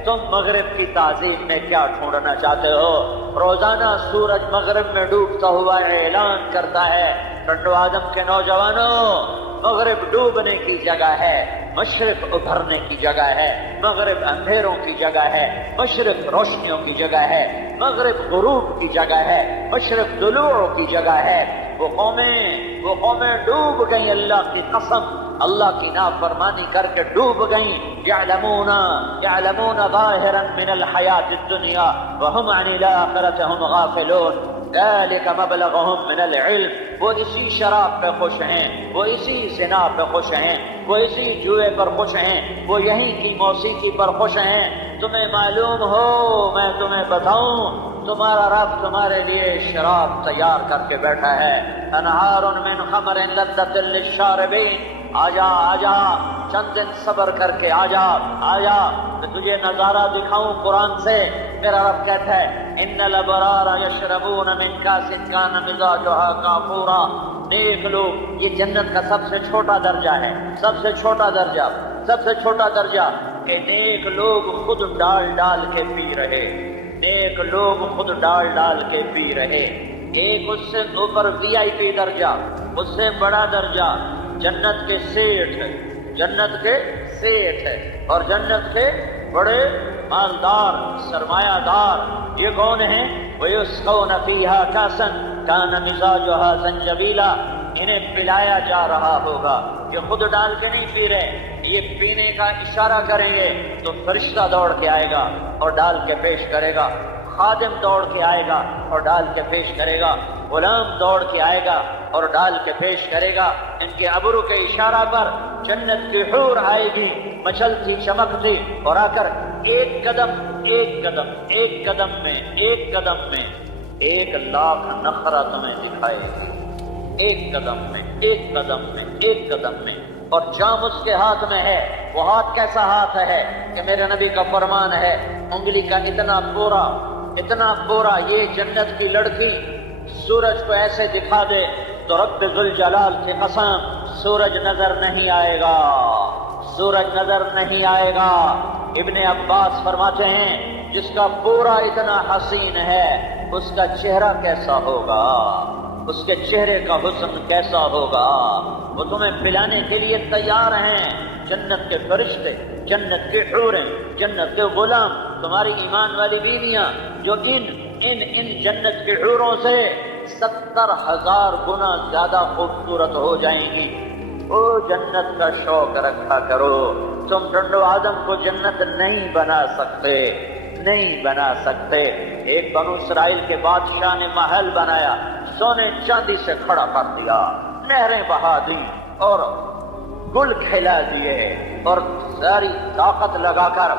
تم مغرب کی تعظیم میں کیا ڈھونڈنا چاہتے ہو؟ روزانہ سورج مغرب میں ڈوبتا ہوا اعلان کرتا ہے، ٹنڈو آدم کے نوجوانوں، مغرب ڈوبنے کی جگہ ہے، مشرق ابھرنے کی جگہ ہے، مغرب اندھیروں کی جگہ ہے، مشرق روشنیوں کی جگہ ہے، مغرب غروب کی جگہ ہے، مشرق طلوع کی جگہ ہے۔ وہ قومیں ڈوب گئیں، اللہ کی قسم، اللہ کی نافرمانی کر کے ڈوب گئیں۔ یعلمون ظاہرا من الحیات الدنیا وهم عن الآخرة هم غافلون ذلك مبلغهم من العلم۔ وہ اسی شراب پہ خوش ہیں، وہ اسی زنا پہ خوش ہیں، وہ اسی جوئے پر خوش ہیں، وہ یہیں کی موسیقی پر خوش ہیں۔ تمہیں معلوم ہو، میں تمہیں بتاؤں، تمہارا رب تمہارے لیے شراب تیار کر کے بیٹھا ہے، انہار من خمر لذۃ للشاربین۔ آجا آجا، چند دن صبر کر کے آجا آجا، میں تجھے نظارہ دکھاؤں قرآن سے۔ میرا رب کہتا ہے ان الابرار یشربون من کاس کان مزاجها کافورا۔ نیک لوگ، یہ جنت کا سب سے چھوٹا درجہ ہے، سب سے چھوٹا درجہ، سب سے چھوٹا درجہ کہ نیک لوگ خود ڈال ڈال کے پی رہے، نیک لوگ خود ڈال ڈال کے پی رہے۔ ایک اس سے اوپر VIP درجہ، اس سے بڑا درجہ جنت کے سیٹھ، جنت کے سیٹھ اور جنت کے بڑے مالدار سرمایہ دار یہ کون ہیں؟ وَيُسْقَوْنَ فِيهَا كَأْسًا كَانَ مِزَاجُهَا زَنجَبِيلًا، انہیں پلایا جا رہا ہوگا، یہ خود ڈال کے نہیں پی رہے، یہ پینے کا اشارہ کریں گے تو فرشتہ دوڑ کے آئے گا اور ڈال کے پیش کرے گا، خادم دوڑ کے آئے گا اور ڈال کے پیش کرے گا، غلام دوڑ کے آئے گا اور ڈال کے پیش کرے گا۔ ان کے ابرو کے اشارہ پر جنت کی حور آئے گی، مچلتی چمکتی، اور آ کر ایک قدم میں 1,00,000 نخرہ تمہیں دکھائے گی، ایک قدم میں، اور جام اس کے ہاتھ میں ہے۔ وہ ہاتھ کیسا ہاتھ ہے کہ میرے نبی کا فرمان ہے، انگلی کا اتنا پورا یہ جنت کی لڑکی سورج کو ایسے دکھا دے تو رب ذوالجلال کی قسم سورج نظر نہیں آئے گا۔ ابن عباس فرماتے ہیں جس کا پورا اتنا حسین ہے اس کا چہرہ کیسا ہوگا، اس کے چہرے کا حسن کیسا ہوگا۔ وہ تمہیں پلانے کے لیے تیار ہیں، جنت کے فرشتے، جنت کے حوریں، جنت کے غلام، تمہاری ایمان والی بیویاں جو ان جنت کے حوروں سے 70,000 گنا زیادہ خوبصورت ہو جائیں گی۔ او جنت کا شوق رکھا کرو، تم ٹنڈو آدم کو جنت نہیں بنا سکتے۔ ایک بنو اسرائیل کے بادشاہ نے محل بنایا، سونے چاندی سے کھڑا کر دیا، نہریں بہا دی اور گل کھلا دیے اور ساری طاقت لگا کر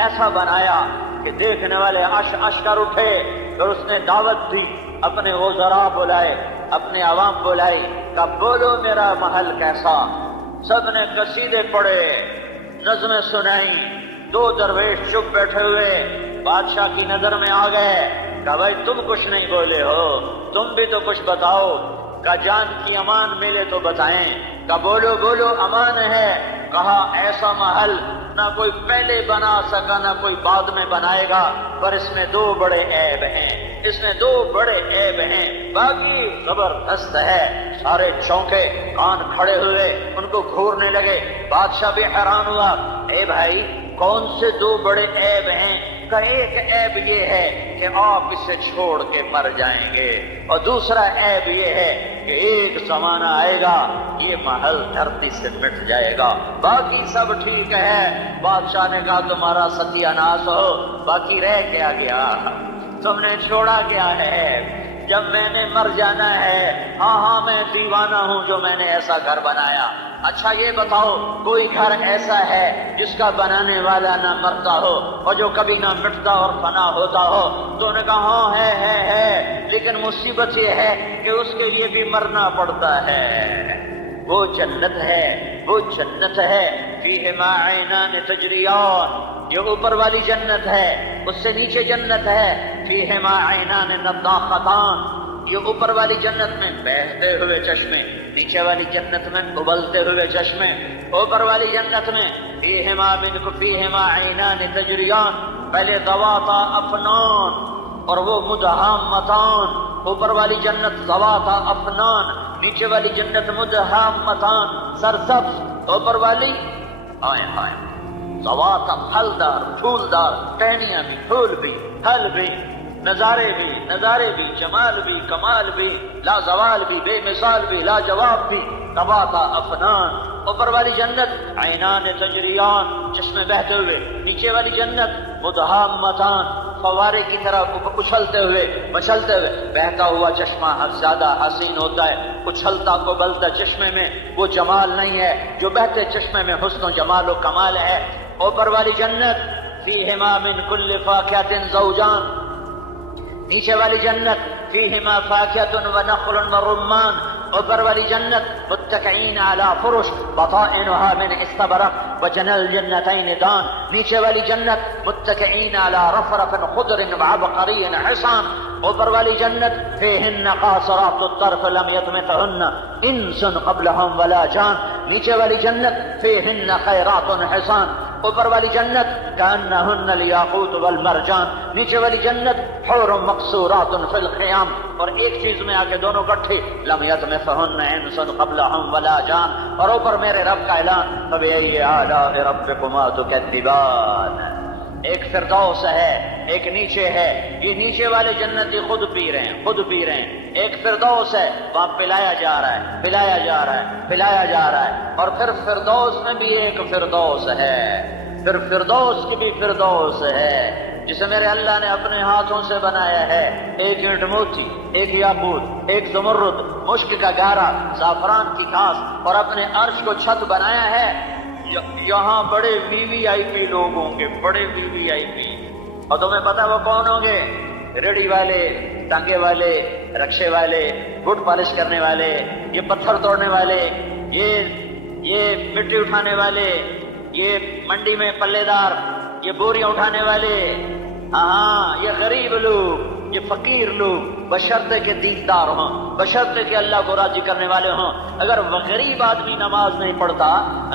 ایسا بنایا کہ دیکھنے والے عش کر اٹھے۔ پھر اس نے دعوت دی، اپنے وزراء بلائے، اپنے عوام بلائی، کہا بولو میرا محل کیسا۔ سب نے قصیدے پڑھے، نظمیں سنائی، 2 درویش چپ بیٹھے ہوئے بادشاہ کی نظر میں آ گئے۔ کہا بھائی تم کچھ نہیں بولے ہو، تم بھی تو کچھ بتاؤ۔ کہا جان کی امان ملے تو بتائیں۔ کہا بولو امان ہے۔ کہا ایسا محل نہ کوئی پہلے بنا سکا نہ کوئی بعد میں بنائے گا، پر اس میں 2 بڑے عیب ہیں، باقی زبردست ہے۔ سارے چونکے، کان کھڑے ہوئے، ان کو گھورنے لگے۔ بادشاہ بھی حیران ہوا، اے بھائی کون سے 2 بڑے عیب ہیں؟ کا ایک عیب یہ ہے کہ آپ اسے چھوڑ کے مر جائیں گے، اور دوسرا عیب یہ ہے کہ ایک زمانہ آئے گا یہ محل دھرتی سے مٹ جائے گا، باقی سب ٹھیک ہے۔ بادشاہ نے کہا تمہارا ستیہ ناش ہو، باقی رہ کیا گیا، تم نے چھوڑا کیا ہے؟ جب میں نے مر جانا ہے، ہاں میں دیوانہ ہوں جو میں نے ایسا گھر بنایا۔ اچھا یہ بتاؤ کوئی گھر ایسا ہے جس کا بنانے والا نہ مرتا ہو اور جو کبھی نہ مٹتا اور فنا ہوتا ہو؟ تو نے کہا ہاں ہے، لیکن مصیبت یہ ہے کہ اس کے لیے بھی مرنا پڑتا ہے۔ وہ جنت ہے فیہما عینان تجریان، یہ اوپر والی جنت ہے، اس سے نیچے جنت ہے فیہما عینان نضاختان، یہ اوپر والی جنت میں بہتے ہوئے چشمے، نیچے والی جنت میں ابلتے ہوئے چشمے۔ اوپر والی جنت میں فیہما عینان تجریان، پہلے ذواتا افنان اور وہ مدہامتان۔ اوپر والی جنت ذواتا افنان، نیچے والی جنت مدہامتان، سرسبز۔ اوپر والی ذواتا پھلدار، پھولدار، ٹہنیاں بھی، پھول بھی، پھل بھی، نظارے بھی، جمال بھی، کمال بھی، لا زوال بھی، بے مثال بھی، لا جواب بھی، ذواتا افنان۔ اوپر والی جنت عینان تجریان، چشمے بہتے ہوئے۔ نیچے والی جنت مدہامتان، فوارے کی طرح اچھلتے ہوئے مچلتے ہوئے۔ بہتا ہوا چشمہ زیادہ حسین ہوتا ہے، اچھلتا کو بلتا چشمے میں وہ جمال نہیں ہے جو بہتے چشمے میں حسن و جمال و کمال ہے۔ اوپر والی جنت فیہما من کل فاکہۃ زوجان، نیچے والی جنت فیہما فاکہۃ ونخل ورمان۔ اوپر والی جنت متکئین علی فرش بطائنها من استبرق وجنى الجنتین دان، نیچے والی جنت متکئین علی رفرف خضر وعبقری حصان۔ اوپر والی جنت فیہن قاصرات الطرف لم یطمثہن انس قبلہم ولا جان، نیچے والی جنت فیہن خیرات حصان۔ اوپر والی جنت کأنہن الیاقوت والمرجان، نیچے والی جنت حور مقصورات فی الخیام، اور ایک چیز میں آ کے دونوں اکٹھے لم یطمثہن انس قبلہم ولا جان، اور اوپر میرے رب کا اعلان فبأی آلاء ربکما تکذبان۔ ایک فردوس ہے، ایک نیچے ہے، یہ نیچے والے جنتی خود پی رہے ہیں، خود پی رہے ہیں۔ ایک فردوس ہے، وہاں پلایا جا رہا ہے، پلایا جا رہا ہے، پلایا جا رہا ہے، اور پھر فردوس میں بھی ایک فردوس ہے، پھر فردوس کی بھی فردوس ہے جسے میرے اللہ نے اپنے ہاتھوں سے بنایا ہے، ایک اینٹ موتی، ایک یاقوت، ایک زمرد، مشک کا گارا، زعفران کی گھاس، اور اپنے عرش کو چھت بنایا ہے۔ یہاں بڑے وی وی آئی پی لوگ ہوں گے، بڑے وی وی آئی پی، اور تمہیں پتا وہ کون ہوں گے؟ ریڑھی والے، ٹانگے والے، رکشے والے، گڈ پالش کرنے والے، یہ پتھر توڑنے والے، یہ مٹی اٹھانے والے، یہ منڈی میں پلے دار، یہ بوریاں اٹھانے والے، ہاں یہ غریب لوگ، یہ فقیر لوگ، بشرطے کے دیندار ہوں، بشرطے کے اللہ کو راضی کرنے والے ہوں۔ اگر وہ غریب آدمی نماز نہیں پڑھتا،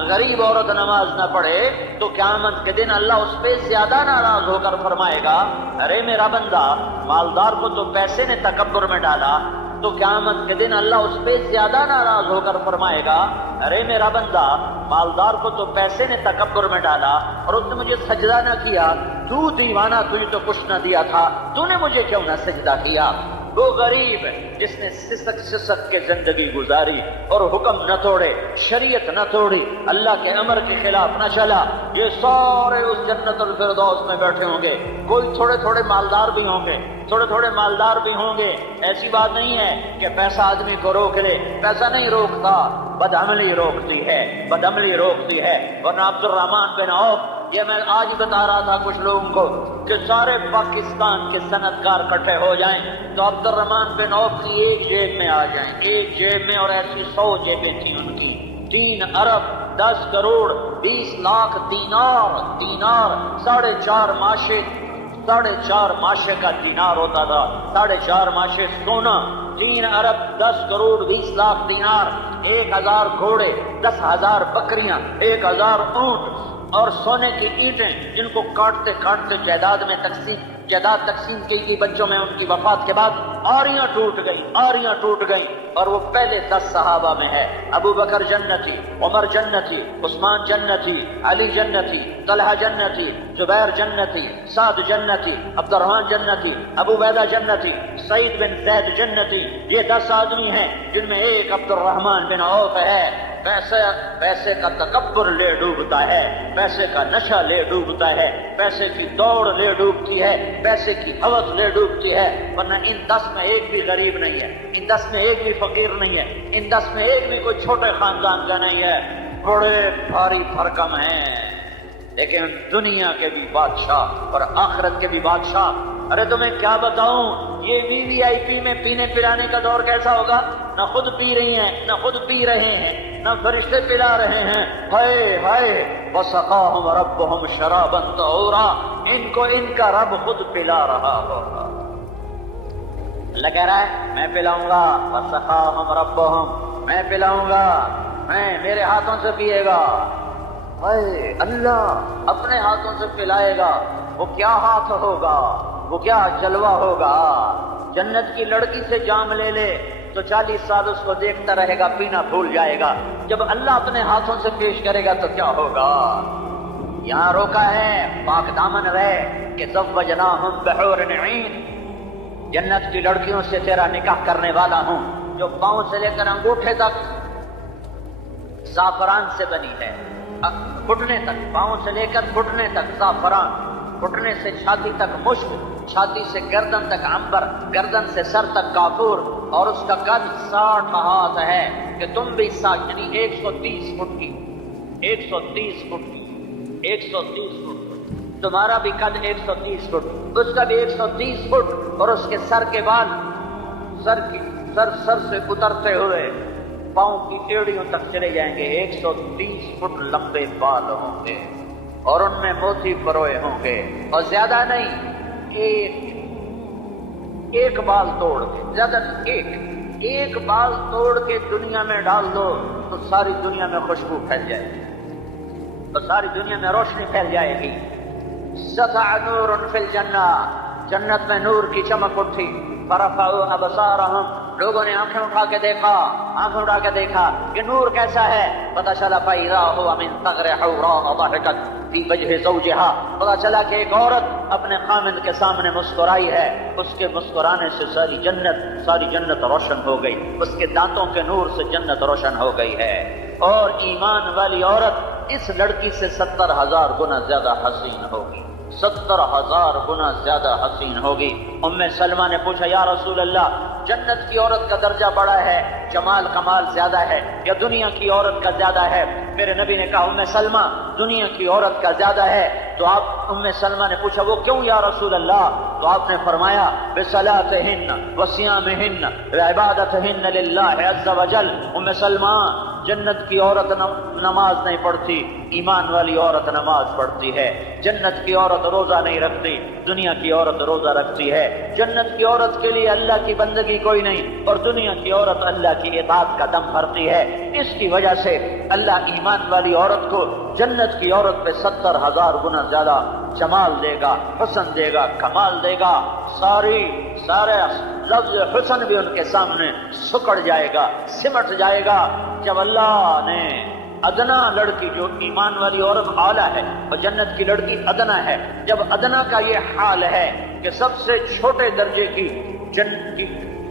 غریب عورت نماز نہ پڑھے، تو قیامت کے دن اللہ اس پہ زیادہ ناراض ہو کر فرمائے گا ارے میرا بندہ، مالدار کو تو پیسے نے تکبر میں ڈالا، تو قیامت کے دن اللہ اس پہ زیادہ ناراض ہو کر فرمائے گا ارے میرا بندہ، مالدار کو تو پیسے نے تکبر میں ڈالا اور اس نے مجھے سجدہ نہ کیا، تو دیوانہ، تجھے تو کچھ نہ دیا تھا، تو نے مجھے کیوں نہ سجدہ کیا؟ وہ غریب جس نے سسک کے زندگی گزاری اور حکم نہ توڑے، شریعت نہ توڑی، اللہ کے امر کے خلاف نہ چلا، یہ سارے اس جنت الفردوس میں بیٹھے ہوں گے۔ کوئی تھوڑے تھوڑے مالدار بھی ہوں گے، تھوڑے تھوڑے مالدار بھی ہوں گے۔ ایسی بات نہیں ہے کہ پیسہ آدمی کو روک لے، پیسہ نہیں روکتا، بدعملی روکتی ہے، بدعملی روکتی ہے۔ ورنہ عبد الرحمن بن عوف، یہ میں آج بتا رہا تھا کچھ لوگوں کو کہ سارے پاکستان کے صنعت کار اکٹھے ہو جائیں تو عبد الرحمن بن عوف کی ایک جیب میں آ جائیں، ایک جیب میں، اور ایسی 100 جیبیں تھیں ان کی۔ 3 ارب 10 کروڑ 20 لاکھ دینار، 4.5 ماشے، 4.5 ماشے کا دینار ہوتا تھا، 4.5 ماشے سونا، 3 ارب 10 کروڑ 20 لاکھ دینار، 1000 گھوڑے، 10,000 بکریاں، 1000 اونٹ، اور سونے کی اینٹیں جن کو کاٹتے کاٹتے جائیداد تقسیم کی گئی بچوں میں ان کی وفات کے بعد آریاں ٹوٹ گئیں، اور وہ پہلے 10 صحابہ میں ہے۔ ابو بکر جنتی، عمر جنتی، عثمان جنتی، علی جنتی، طلحہ جنتی، زبیر جنتی، سعد جنتی، عبد الرحمن جنتی، ابو عبیدہ جنتی، سعید بن زید جنتی۔ یہ 10 آدمی ہیں جن میں ایک عبد الرحمن بن عوف ہے۔ پیسے کا تکبر لے ڈوبتا ہے، پیسے کا نشہ لے ڈوبتا ہے، پیسے کی دوڑ لے ڈوبتی ہے، پیسے کی ہوس لے ڈوبتی ہے۔ ورنہ ان 10 میں ایک بھی غریب نہیں ہے، ان 10 میں ایک بھی فقیر نہیں ہے، ان 10 میں ایک بھی کوئی چھوٹے خاندان کا نہیں ہے، بڑے بھاری بھرکم ہیں، لیکن دنیا کے بھی بادشاہ اور آخرت کے بھی بادشاہ۔ ارے تمہیں کیا بتاؤں، یہ وی وی آئی پی میں پینے پلانے کا دور کیسا ہوگا؟ نہ خود پی رہی ہیں، نہ خود پی رہے ہیں، نہ فرشتے پلا رہے ہیں۔ ہائے ہائے، وسقاہم ربہم شرابا طہورا، ان کو ان کا رب خود پلا رہا ہوگا۔ اللہ کہہ رہا ہے میں پلاؤں گا، وسقاہم ربہم، میں پلاؤں گا، میرے ہاتھوں سے پیے گا۔ ہائے، اللہ اپنے ہاتھوں سے پلائے گا، وہ کیا ہاتھ ہوگا، وہ کیا جلوہ ہوگا۔ جنت کی لڑکی سے جام لے لے تو 40 سال اس کو دیکھتا رہے گا، پینا بھول جائے گا۔ جب اللہ اپنے ہاتھوں سے پیش کرے گا تو کیا ہوگا؟ یہاں روکا ہے پاک دامن رہے کہ زوجناہم بحور عین، جنت کی لڑکیوں سے تیرا نکاح کرنے والا ہوں جو پاؤں سے لے کر انگوٹھے تک زعفران سے بنی ہے، گھٹنے تک، پاؤں سے لے کر گھٹنے تک زعفران، گھٹنے سے چھاتی تک مشک، چھاتی سے گردن تک عنبر، گردن سے سر تک کافور، اور اس کا قد 60 ہاتھ ہے کہ تم بھی 60 یعنی 130 فٹ کی، 130 فٹ کی، 130 فٹ، تمہارا بھی قد 130 فٹ، اس کا بھی 130 فٹ، اور اس کے سر کے بال سر سے اترتے ہوئے پاؤں کی ایڑیوں تک چلے جائیں گے، 130 فٹ لمبے بال ہوں گے، اور ان میں موتی پروئے ہوں گے، اور زیادہ نہیں، ایک بال توڑ کے، زیادہ ایک بال توڑ کے دنیا میں ڈال دو تو ساری دنیا میں خوشبو پھیل جائے گی۔ تو ساری دنیا میں روشنی پھیل جائے گی. سطع نور فی الجنہ، جنت میں نور کی چمک اٹھی. فرفعوا ابصارهم، لوگوں نے آنکھیں اٹھا کے دیکھا کہ نور کیسا ہے. پتہ چلا فإذا هو من ثغر حوراء ضحكت في وجه زوجها، پتہ چلا کہ ایک عورت اپنے خامند کے سامنے مسکرائی ہے. اس کے مسکرانے سے ساری جنت روشن ہو گئی. اس کے دانتوں کے نور سے جنت روشن ہو گئی ہے. اور ایمان والی عورت اس لڑکی سے 70,000 گنا زیادہ حسین ہوگی. 70,000 گنا زیادہ حسین ہوگی. ام سلمہ نے پوچھا یا رسول اللہ، جنت کی عورت کا درجہ بڑا ہے، جمال کمال زیادہ ہے، یا دنیا کی عورت کا زیادہ ہے؟ میرے نبی نے کہا ام سلمہ دنیا کی عورت کا زیادہ ہے. تو ام سلمہ نے پوچھا وہ کیوں یا رسول اللہ؟ تو آپ نے فرمایا بصلاتہن وصیامہن وعبادتہن للہ عز وجل. ام سلمہ جنت کی عورت نماز نہیں پڑھتی، ایمان والی عورت نماز پڑھتی ہے. جنت کی عورت روزہ نہیں رکھتی، دنیا کی عورت روزہ رکھتی ہے. جنت کی عورت کے لیے اللہ کی بندگی کوئی نہیں، اور دنیا کی عورت اللہ کی اطاعت کا دم بھرتی ہے. اس کی وجہ سے اللہ ایمان والی عورت کو جنت کی عورت پہ 70,000 گنا زیادہ جمال دے گا، حسن دے گا، کمال دے گا. سارے لفظ حسن بھی ان کے سامنے سکڑ جائے گا، سمٹ جائے گا. جب اللہ نے ادنا لڑکی، جو ایمان والی عورت اعلیٰ ہے اور جنت کی لڑکی ادنا ہے، جب ادنا کا یہ حال ہے کہ سب سے چھوٹے درجے کی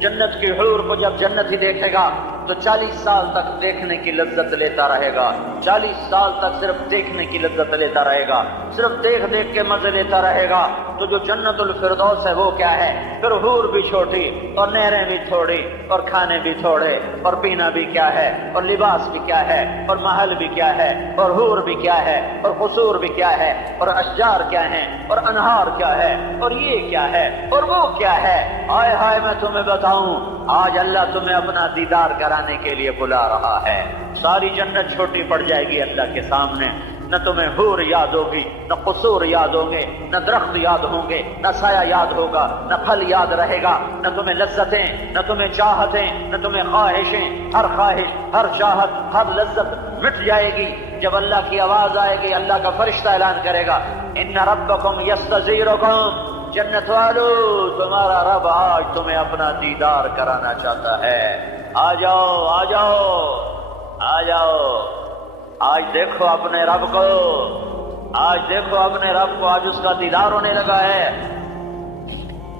جنت کی حور کو جب جنت ہی دیکھے گا تو 40 سال تک دیکھنے کی لذت لیتا رہے گا. 40 سال تک صرف دیکھنے کی لذت لیتا رہے گا، صرف دیکھ کے مزے لیتا رہے گا. تو جو جنت الفردوس ہے وہ کیا ہے؟ پھر حور بھی چھوٹی اور نہریں بھی تھوڑی اور کھانے بھی تھوڑے اور پینا بھی کیا ہے اور لباس بھی کیا ہے اور محل بھی کیا ہے اور حور بھی کیا ہے اور قصور بھی کیا ہے اور اشجار کیا ہیں اور انہار کیا ہے اور یہ کیا ہے اور وہ کیا ہے. ہائے ہائے میں تمہیں بتاؤں، آج اللہ تمہیں اپنا دیدار کرانے کے لیے بلا رہا ہے. ساری جنت چھوٹی پڑ جائے گی اللہ کے سامنے. نہ تمہیں حور یاد ہوگی، نہ قصور یاد ہوں گے، نہ درخت یاد ہوں گے، نہ سایہ یاد ہوگا، نہ پھل یاد رہے گا، نہ تمہیں لذتیں، نہ تمہیں چاہتیں، نہ تمہیں خواہشیں. ہر خواہش، ہر چاہت، ہر لذت مٹ جائے گی. جب اللہ کی آواز آئے گی، اللہ کا فرشتہ اعلان کرے گا ان ربکم یستزیرکم، جنت والو تمہارا رب آج تمہیں اپنا دیدار کرانا چاہتا ہے. آ جاؤ آ جاؤ آ جاؤ، آج دیکھو اپنے رب کو، آج دیکھو اپنے رب کو، آج اس کا دیدار ہونے لگا ہے.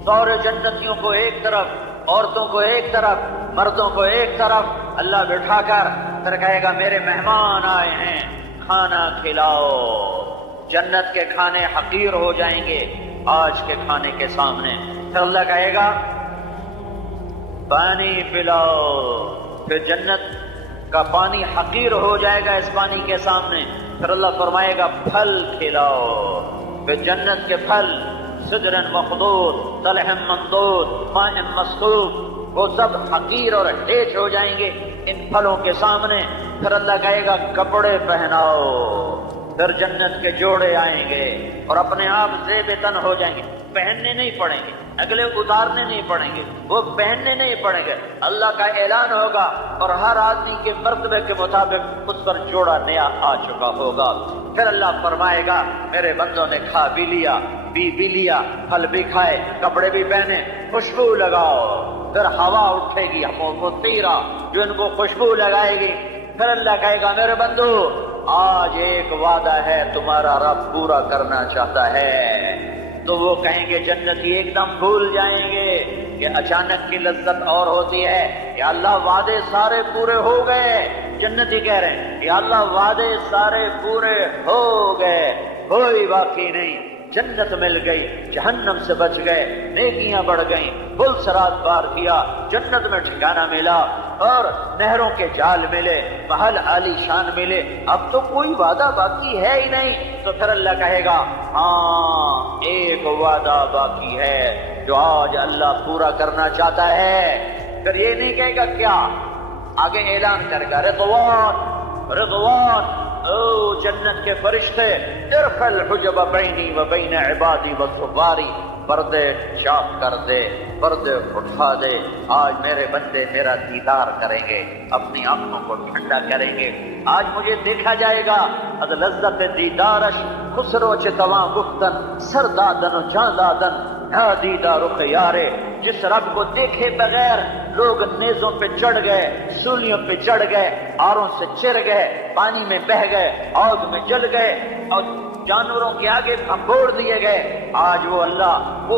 سارے جنتیوں کو ایک طرف، عورتوں کو ایک طرف، مردوں کو ایک طرف اللہ بٹھا کر پھر کہے گا میرے مہمان آئے ہیں، کھانا کھلاؤ. جنت کے کھانے حقیر ہو جائیں گے آج کے کھانے کے سامنے. پھر اللہ کہے گا پانی پلاؤ، پھر جنت کا پانی حقیر ہو جائے گا اس پانی کے سامنے. پھر اللہ فرمائے گا پھل کھلاؤ، پھر جنت کے پھل سدر مخضود، طلح منضود، ماء مسکوب، وہ سب حقیر اور ہیچ ہو جائیں گے ان پھلوں کے سامنے. پھر اللہ کہے گا کپڑے پہناؤ. پھر جنت کے جوڑے آئیں گے اور اپنے آپ زیب تن ہو جائیں گے. پہننے نہیں پڑیں گے، اگلے اتارنے نہیں پڑیں گے، وہ پہننے نہیں پڑیں گے. اللہ کا اعلان ہوگا اور ہر آدمی کے مرتبے کے مطابق اس پر جوڑا نیا آ چکا ہوگا. پھر اللہ فرمائے گا میرے بندوں نے کھا بھی لیا، پی بھی لیا، پھل بھی کھائے، کپڑے بھی پہنے، خوشبو لگاؤ. پھر ہوا اٹھے گی وہ تیرا جو ان کو خوشبو لگائے گی. پھر اللہ کہے گا میرے بندو آج ایک وعدہ ہے تمہارا رب پورا کرنا چاہتا ہے. تو وہ کہیں گے جنتی ایک دم بھول جائیں گے کہ اچانک کی لذت اور ہوتی ہے. یا اللہ وعدے سارے پورے ہو گئے. جنتی کہہ رہے ہیں یا اللہ وعدے سارے پورے ہو گئے، کوئی باقی نہیں. جنت مل گئی، جہنم سے بچ گئے، نیکیاں بڑھ گئیں، پل صراط پار کیا، جنت میں ٹھکانہ ملا اور نہروں کے جال ملے، محل عالی شان ملے. اب تو کوئی وعدہ باقی ہے ہی نہیں. تو پھر اللہ کہے گا ہاں ایک وعدہ باقی ہے جو آج اللہ پورا کرنا چاہتا ہے. پھر یہ نہیں کہے گا کیا، آگے اعلان کرے گا رضوان رضوان. او جنت کے فرشتے ارفع الحجب بینی و بین عبادی والصفاری، پردے چاک کر دے، پردے اٹھا دے. آج میرے بندے میرا دیدار کریں گے، اپنی آنکھوں کو ٹھنڈا کریں گے. آج مجھے دیکھا جائے گا از لذت دیدارش خسرو چه توان گفتن سر دادن و جان دادن یا دیدہ رخ یارے. جس رب کو دیکھے بغیر لوگ نیزوں پہ چڑھ گئے، سولیوں پہ چڑھ گئے، آروں سے چر گئے، پانی میں بہہ گئے، آگ میں جل گئے اور جانوروں کے آگے پھپھوڑ دیے گئے. آج وہ اللہ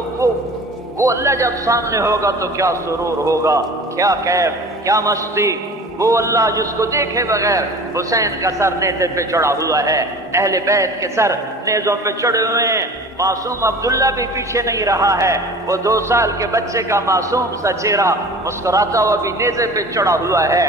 وہ اللہ جب سامنے ہوگا تو کیا سرور ہوگا، کیا کیف، کیا مستی. وہ اللہ جس کو دیکھے بغیر حسین کا سر نیزے پہ چڑھا ہوا ہے، اہل بیت کے سر نیزوں پہ چڑھے ہوئے ہیں. معصوم عبداللہ بھی پیچھے نہیں رہا ہے، وہ 2 سال کے بچے کا معصوم سا چہرہ مسکراتا ہوا بھی نیزے پہ چڑھا ہوا ہے.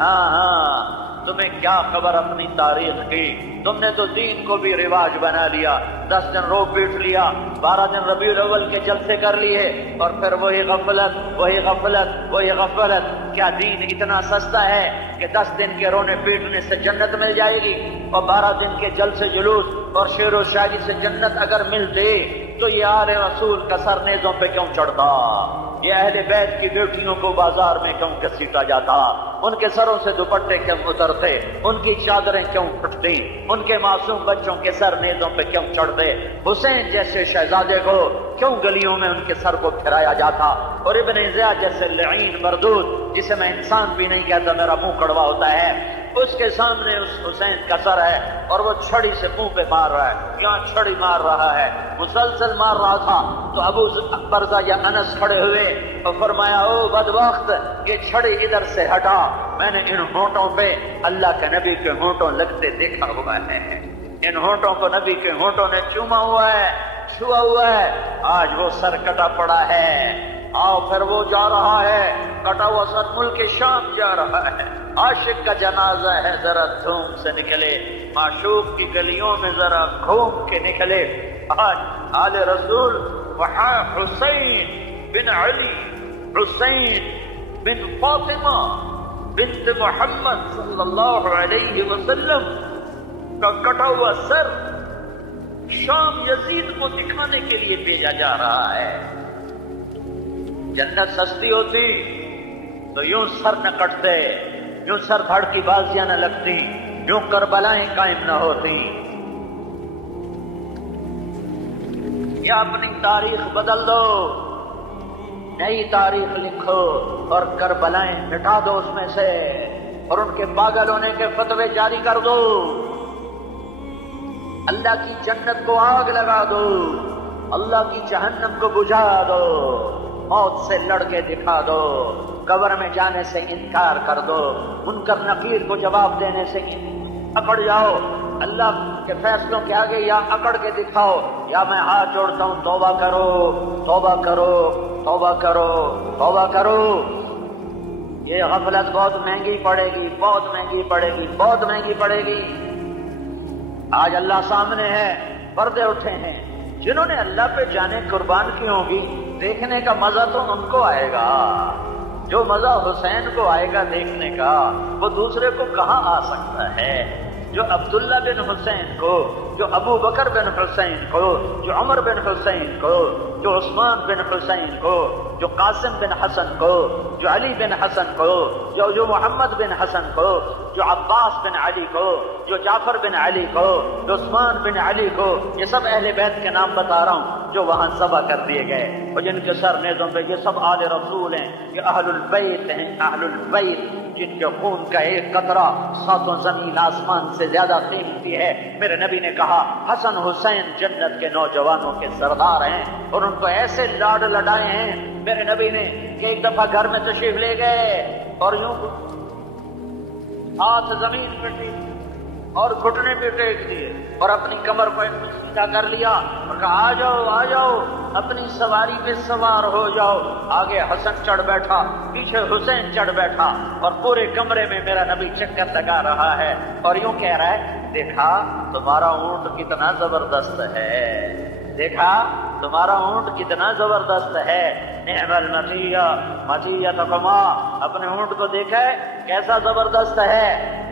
ہاں تمہیں کیا خبر اپنی تاریخ کی؟ تم نے تو دین کو بھی رواج بنا لیا. 10 دن رو پیٹ لیا، 12 دن ربیع الاول کے جلسے کر لیے، اور پھر وہی غفلت وہی غفلت وہی غفلت. کیا دین اتنا سستا ہے کہ 10 دن کے رونے پیٹنے سے جنت مل جائے گی، اور 12 دن کے جلسے جلوس اور شعر و شاعری سے جنت اگر ملتے تو یہ آل رسول کا سر نیزوں پہ کیوں چڑھتا؟ یہ اہل بیت کی بیٹیوں کو بازار میں کیوں گھسیٹا جاتا؟ ان کے سروں سے دوپٹے کیوں اترتے؟ ان کی چادریں کیوں پھٹتی؟ ان کے معصوم بچوں کے سر نیزوں پہ کیوں چڑھتے؟ حسین جیسے شہزادے کو کیوں گلیوں میں ان کے سر کو پھرایا جاتا؟ اور ابن زیاد جیسے لعین مردود، جسے میں انسان بھی نہیں کہتا، میرا منہ کڑوا ہوتا ہے، اس کے سامنے اس حسین کا سر ہے اور وہ چھڑی سے منہ پہ مار رہا ہے، یہاں چھڑی مار رہا ہے، مسلسل مار رہا تھا. تو ابو برزہ یا انس کھڑے ہوئے اور فرمایا او بدبخت، یہ چھڑی ادھر سے ہٹا، میں نے ان ہونٹوں پہ اللہ کے نبی کے ہونٹوں لگتے دیکھا ہوا ہے، ان ہونٹوں کو نبی کے ہونٹوں نے چوما ہوا ہے، چھوا ہوا ہے. آج وہ سر کٹا پڑا ہے، آؤ پھر وہ جا رہا ہے، کٹا ہوا سر ملک شام جا رہا ہے. عاشق کا جنازہ ہے، ذرا دھوم سے نکلے، معشوق کی گلیوں میں ذرا گھوم کے نکلے. آج آل رسول وہاں حسین بن علی، حسین بن فاطمہ بنت محمد صلی اللہ علیہ وسلم کا کٹا ہوا سر شام یزید کو دکھانے کے لیے بھیجا جا رہا ہے. جنت سستی ہوتی تو یوں سر نہ کٹتے، یوں سر دھڑ کی بازیاں نہ لگتی، یوں کربلائیں قائم نہ ہوتی. یا اپنی تاریخ بدل دو، نئی تاریخ لکھو اور کربلائیں مٹا دو اس میں سے، اور ان کے پاگل ہونے کے فتوے جاری کر دو. اللہ کی جنت کو آگ لگا دو، اللہ کی جہنم کو بجھا دو، موت سے لڑ کے دکھا دو، قبر میں جانے سے انکار کر دو، منکر نکیر کو جواب دینے سے اکڑ جاؤ. اللہ کے فیصلوں کے آگے یا اکڑ کے دکھاؤ یا میں ہاتھ جوڑتا ہوں توبہ کرو، توبہ کرو، توبہ کرو، توبہ کرو. یہ غفلت بہت مہنگی پڑے گی، بہت مہنگی پڑے گی، بہت مہنگی پڑے گی. آج اللہ سامنے ہے، پردے اٹھے ہیں. جنہوں نے اللہ پہ جانے قربان کی ہوں گی، دیکھنے کا مزہ تو ان کو آئے گا. جو مزہ حسین کو آئے گا دیکھنے کا، وہ دوسرے کو کہاں آ سکتا ہے؟ جو عبداللہ بن حسین کو، جو ابو بکر بن حسین کو، جو عمر بن حسین کو، جو عثمان بن حسین کو، جو قاسم بن حسن کو، جو علی بن حسن کو، جو محمد بن حسن کو، جو عباس بن علی کو، جو جعفر بن علی کو، جو عثمان بن علی کو، یہ سب اہل بیت کے نام بتا رہا ہوں جو وہاں ذبح کر دیے گئے اور جن کے سر نیزوں پہ. یہ سب آل رسول ہیں، یہ اہل البیت ہیں، اہل البیت جن کے خون کا ایک قطرہ 7 زمین آسمان سے زیادہ قیمتی ہے. میرے نبی نے کہا حسن حسین جنت کے نوجوانوں کے سردار ہیں، اور ان کو ایسے لاڈ لڈائے ہیں میرے نبی نے کہ ایک دفعہ گھر میں تشریف لے گئے اور یوں ہاتھ زمین پہ ٹیک اور گھٹنے پہ ٹیک دیے اور اپنی کمر کو سیدھا کر لیا اور کہا آ جاؤ آ جاؤ، اپنی سواری پہ سوار ہو جاؤ. آگے حسن چڑھ بیٹھا، پیچھے حسین چڑھ بیٹھا، اور پورے کمرے میں میرا نبی چکر لگا رہا ہے اور یوں کہہ رہا ہے دیکھا تمہارا اونٹ کتنا زبردست ہے، دیکھا تمہارا اونٹ کتنا زبردست ہے. نعم المطیہ مطیتکما، اپنے اونٹ کو دیکھا ہے کیسا زبردست ہے.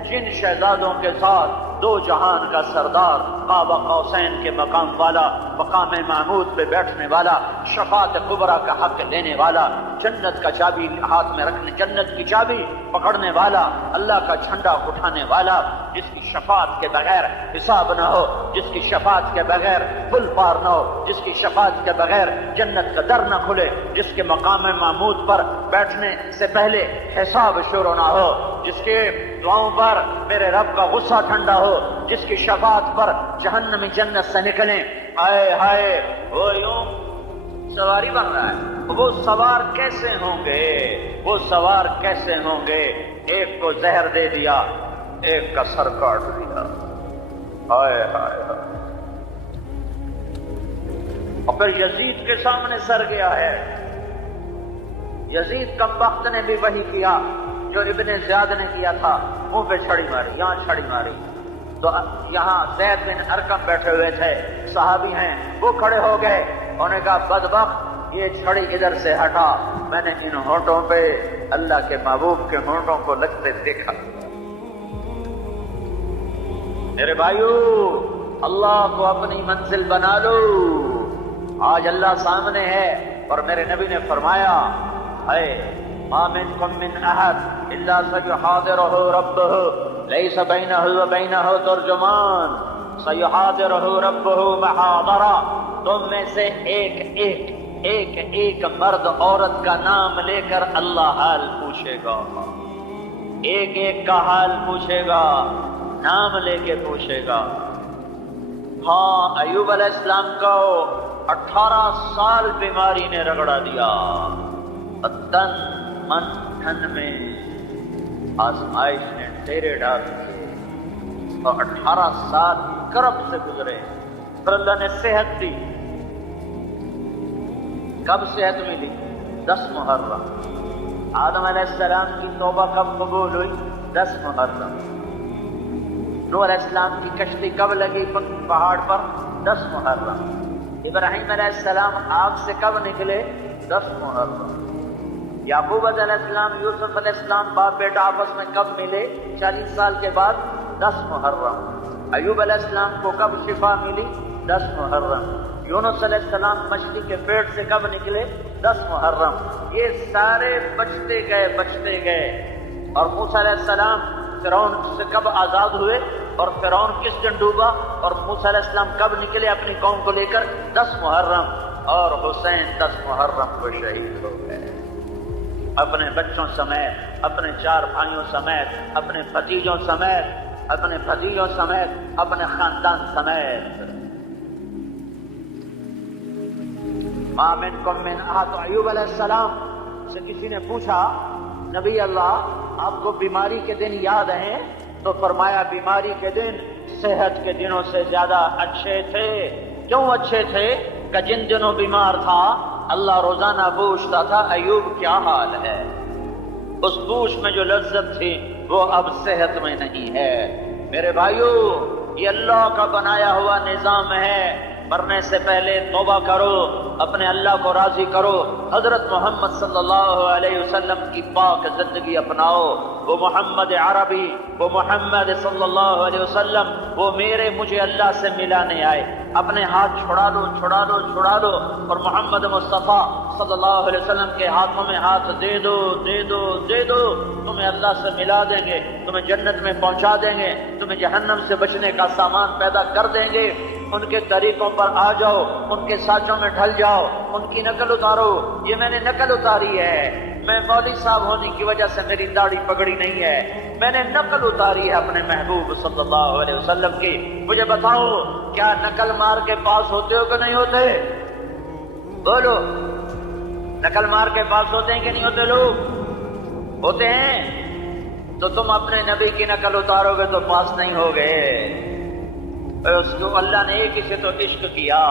جن شہزادوں کے ساتھ 2 جہان کا سردار، قاب قوسین کے مقام والا، مقام محمود پہ بیٹھنے والا، شفاعت کبریٰ کا حق لینے والا، جنت کا چابی ہاتھ میں رکھنے، جنت کی چابی پکڑنے والا، اللہ کا جھنڈا اٹھانے والا، جس کی شفاعت کے بغیر حساب نہ ہو، جس کی شفاعت کے بغیر پل پار نہ ہو، جس کی شفاعت کے بغیر جنت کا در نہ کھلے، جس کے مقام محمود پر بیٹھنے سے پہلے حساب شروع نہ ہو، جس کے دعاؤں پر میرے رب کا غصہ ٹھنڈا ہو، جس کی شفاعت پر جہنمی جنت سے نکلیں۔ ہائے ہائے، وہ یوں سواری بن رہا ہے، وہ سوار کیسے ہوں گے؟ وہ سوار کیسے ہوں گے؟ ایک کو زہر دے دیا، ایک کا سر کاٹ دیا۔ ہائے ہائے ہائے، اور پھر یزید کے سامنے سر گیا ہے۔ یزید کمبخت نے بھی وہی کیا جو ابن زیاد نے کیا تھا، منہ پہ چھڑی ماری، یہاں چھڑی ماری۔ تو یہاں زید بن ارقم بیٹھے ہوئے تھے، صحابی ہیں، وہ کھڑے ہو گئے، انہوں نے کہا بدبخت یہ چھڑی ادھر سے ہٹا، میں نے ان ہونٹوں پہ اللہ کے محبوب کے ہونٹوں کو لگتے دیکھا۔ میرے بھائیو، اللہ کو اپنی منزل بنا لو، آج اللہ سامنے ہے، اور میرے نبی نے فرمایا ہے ما منکم من احد الا سیحاضرہ ربہ لیس بینہ وبینہ ترجمان، سیحاضرہ ربہ محاضرہ، تم میں سے ایک مرد عورت کا نام لے کر اللہ حال پوچھے گا، ایک کا حال پوچھے گا، نام لے کے پوچھے گا۔ ہاں، ایوب علیہ السلام کو 18 سال بیماری نے رگڑا دیا، تن من دھن میں آزمائش نے ڈیرے ڈال دیے، اور 18 سال کرب سے گزرے، پھر اللہ نے صحت دی۔ کب صحت ملی؟ 10 محرم۔ آدم علیہ السلام کی توبہ کب قبول ہوئی؟ 10 محرم۔ نوح علیہ السلام کی کشتی کب لگی پہاڑ پر؟ 10 محرم۔ ابراہیم علیہ السلام آگ سے کب نکلے؟ 10 محرم۔ یعقوب علیہ السلام، یوسف علیہ السلام باپ بیٹا آپس میں کب ملے؟ 40 سال کے بعد، 10 محرم۔ ایوب علیہ السلام کو کب شفا ملی؟ 10 محرم۔ یونس علیہ السلام مچھلی کے پیٹ سے کب نکلے؟ 10 محرم۔ یہ سارے بچتے گئے، اور موسیٰ علیہ السلام فرعون سے کب آزاد ہوئے، اور فرعون کس دن ڈوبا، اور موسیٰ علیہ السلام کب نکلے اپنی قوم کو لے کر؟ 10 محرم۔ اور حسین 10 محرم کو شہید ہو گئے، اپنے بچوں سمیت، اپنے 4 بھائیوں سمیت، اپنے بھتیجوں سمیت، اپنے خاندان سمیت۔ ما منکم من احد۔ تو ایوب علیہ السلام سے کسی نے پوچھا، نبی اللہ آپ کو بیماری کے دن یاد ہیں؟ تو فرمایا بیماری کے دن صحت کے دنوں سے زیادہ اچھے تھے۔ کیوں اچھے تھے؟ کہ جن دنوں بیمار تھا اللہ روزانہ پوچھتا تھا ایوب کیا حال ہے، اس پوچھ میں جو لذت تھی وہ اب صحت میں نہیں ہے۔ میرے بھائیو، یہ اللہ کا بنایا ہوا نظام ہے، مرنے سے پہلے توبہ کرو، اپنے اللہ کو راضی کرو، حضرت محمد صلی اللہ علیہ وسلم کی پاک زندگی اپناؤ۔ وہ محمد عربی، وہ محمد صلی اللہ علیہ وسلم، وہ مجھے اللہ سے ملانے آئے، اپنے ہاتھ چھڑا لو اور محمد مصطفیٰ صلی اللہ علیہ وسلم کے ہاتھوں میں ہاتھ دے دو، تمہیں اللہ سے ملا دیں گے، تمہیں جنت میں پہنچا دیں گے، تمہیں جہنم سے بچنے کا سامان پیدا کر دیں گے۔ ان کے طریقوں پر آ جاؤ، ان کے سانچوں میں ڈھل جاؤ، ان کی نقل اتارو۔ یہ میں نے نقل اتاری ہے، میں مولوی صاحب ہونے کی وجہ سے میری داڑھی پگڑی نہیں ہے، میں نے نقل اتاری ہے اپنے محبوب صلی اللہ علیہ وسلم کی۔ مجھے بتاؤ، کیا نقل مار کے پاس ہوتے ہو کہ نہیں ہوتے؟ بولو، نقل مار کے پاس ہوتے ہیں کہ نہیں ہوتے؟ لوگ ہوتے ہیں، تو تم اپنے نبی کی نقل اتارو گے تو پاس نہیں ہوگے۔ اس کو اللہ نے ایک ہی سے تو عشق کیا،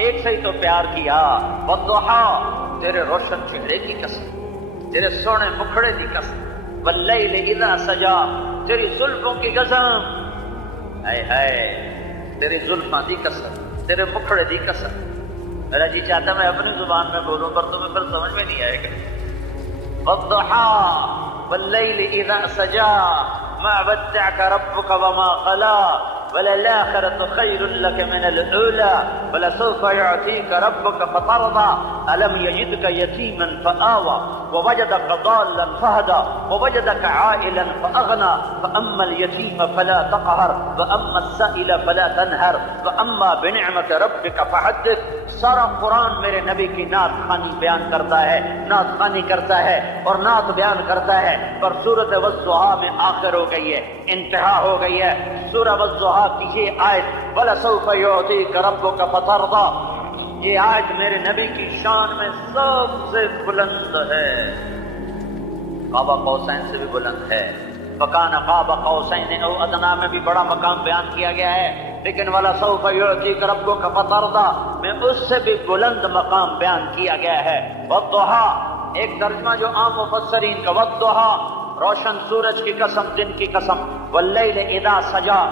ایک سے ہی تو پیار کیا۔ والضحیٰ، تیرے روشن چہرے کی قسم، تیرے سونے مکھڑے کی قسم، واللیل اذا سجا، تیری زلفوں کی قسم، ہائے ہائے تیری زلفاں دی قسم، تیرے مکھڑے دی قسم۔ میرا جی چاہتا میں اپنی زبان میں بولوں پر تمہیں پھر سمجھ میں نہیں آئے گا۔ والضحیٰ واللیل اذا سجا ما ودعك ربك وما قلى وللآخرة خير لك من الأولى ولسوف يعطيك ربك فترضى۔ الم یجدک یتیما فآوى ووجدک ضالا فہدى ووجدک عائلا فأغنى فأما اليتیم فلا تقہر وأما السائل فلا تنہر وأما بنعمت ربک فحدث. سارا قرآن میرے نبی کی نعت خوانی بیان کرتا ہے، نعت خوانی کرتا ہے اور نعت بیان کرتا ہے. پر سورۃ والضحیٰ میں آخر ہو گئی ہے، انتہا ہو گئی ہے. سورہ والضحیٰ کی یہ آیت وَلَسَوْفَ يُعْطِيكَ رَبُّكَ فَتَرْضَىٰ، یہ آیت میرے نبی کی شان میں سب سے بلند ہے، قاب قوسین سے بھی بلند ہے. فَكَانَ قَابَ قَوْسَيْنِ أَوْ أَدْنَىٰ میں بھی بڑا مقام بیان کیا گیا ہے، لیکن وَلَسَوْفَ يُعْطِيكَ رَبُّكَ فَتَرْضَىٰ میں اس سے بھی بلند مقام بیان کیا گیا ہے. وَالضُّحَىٰ ایک ترجمہ جو عام مفسرین کا، وَالضُّحَىٰ روشن سورج کی قسم، دن کی قسم، وَاللَّيْلِ إِذَا سَجَىٰ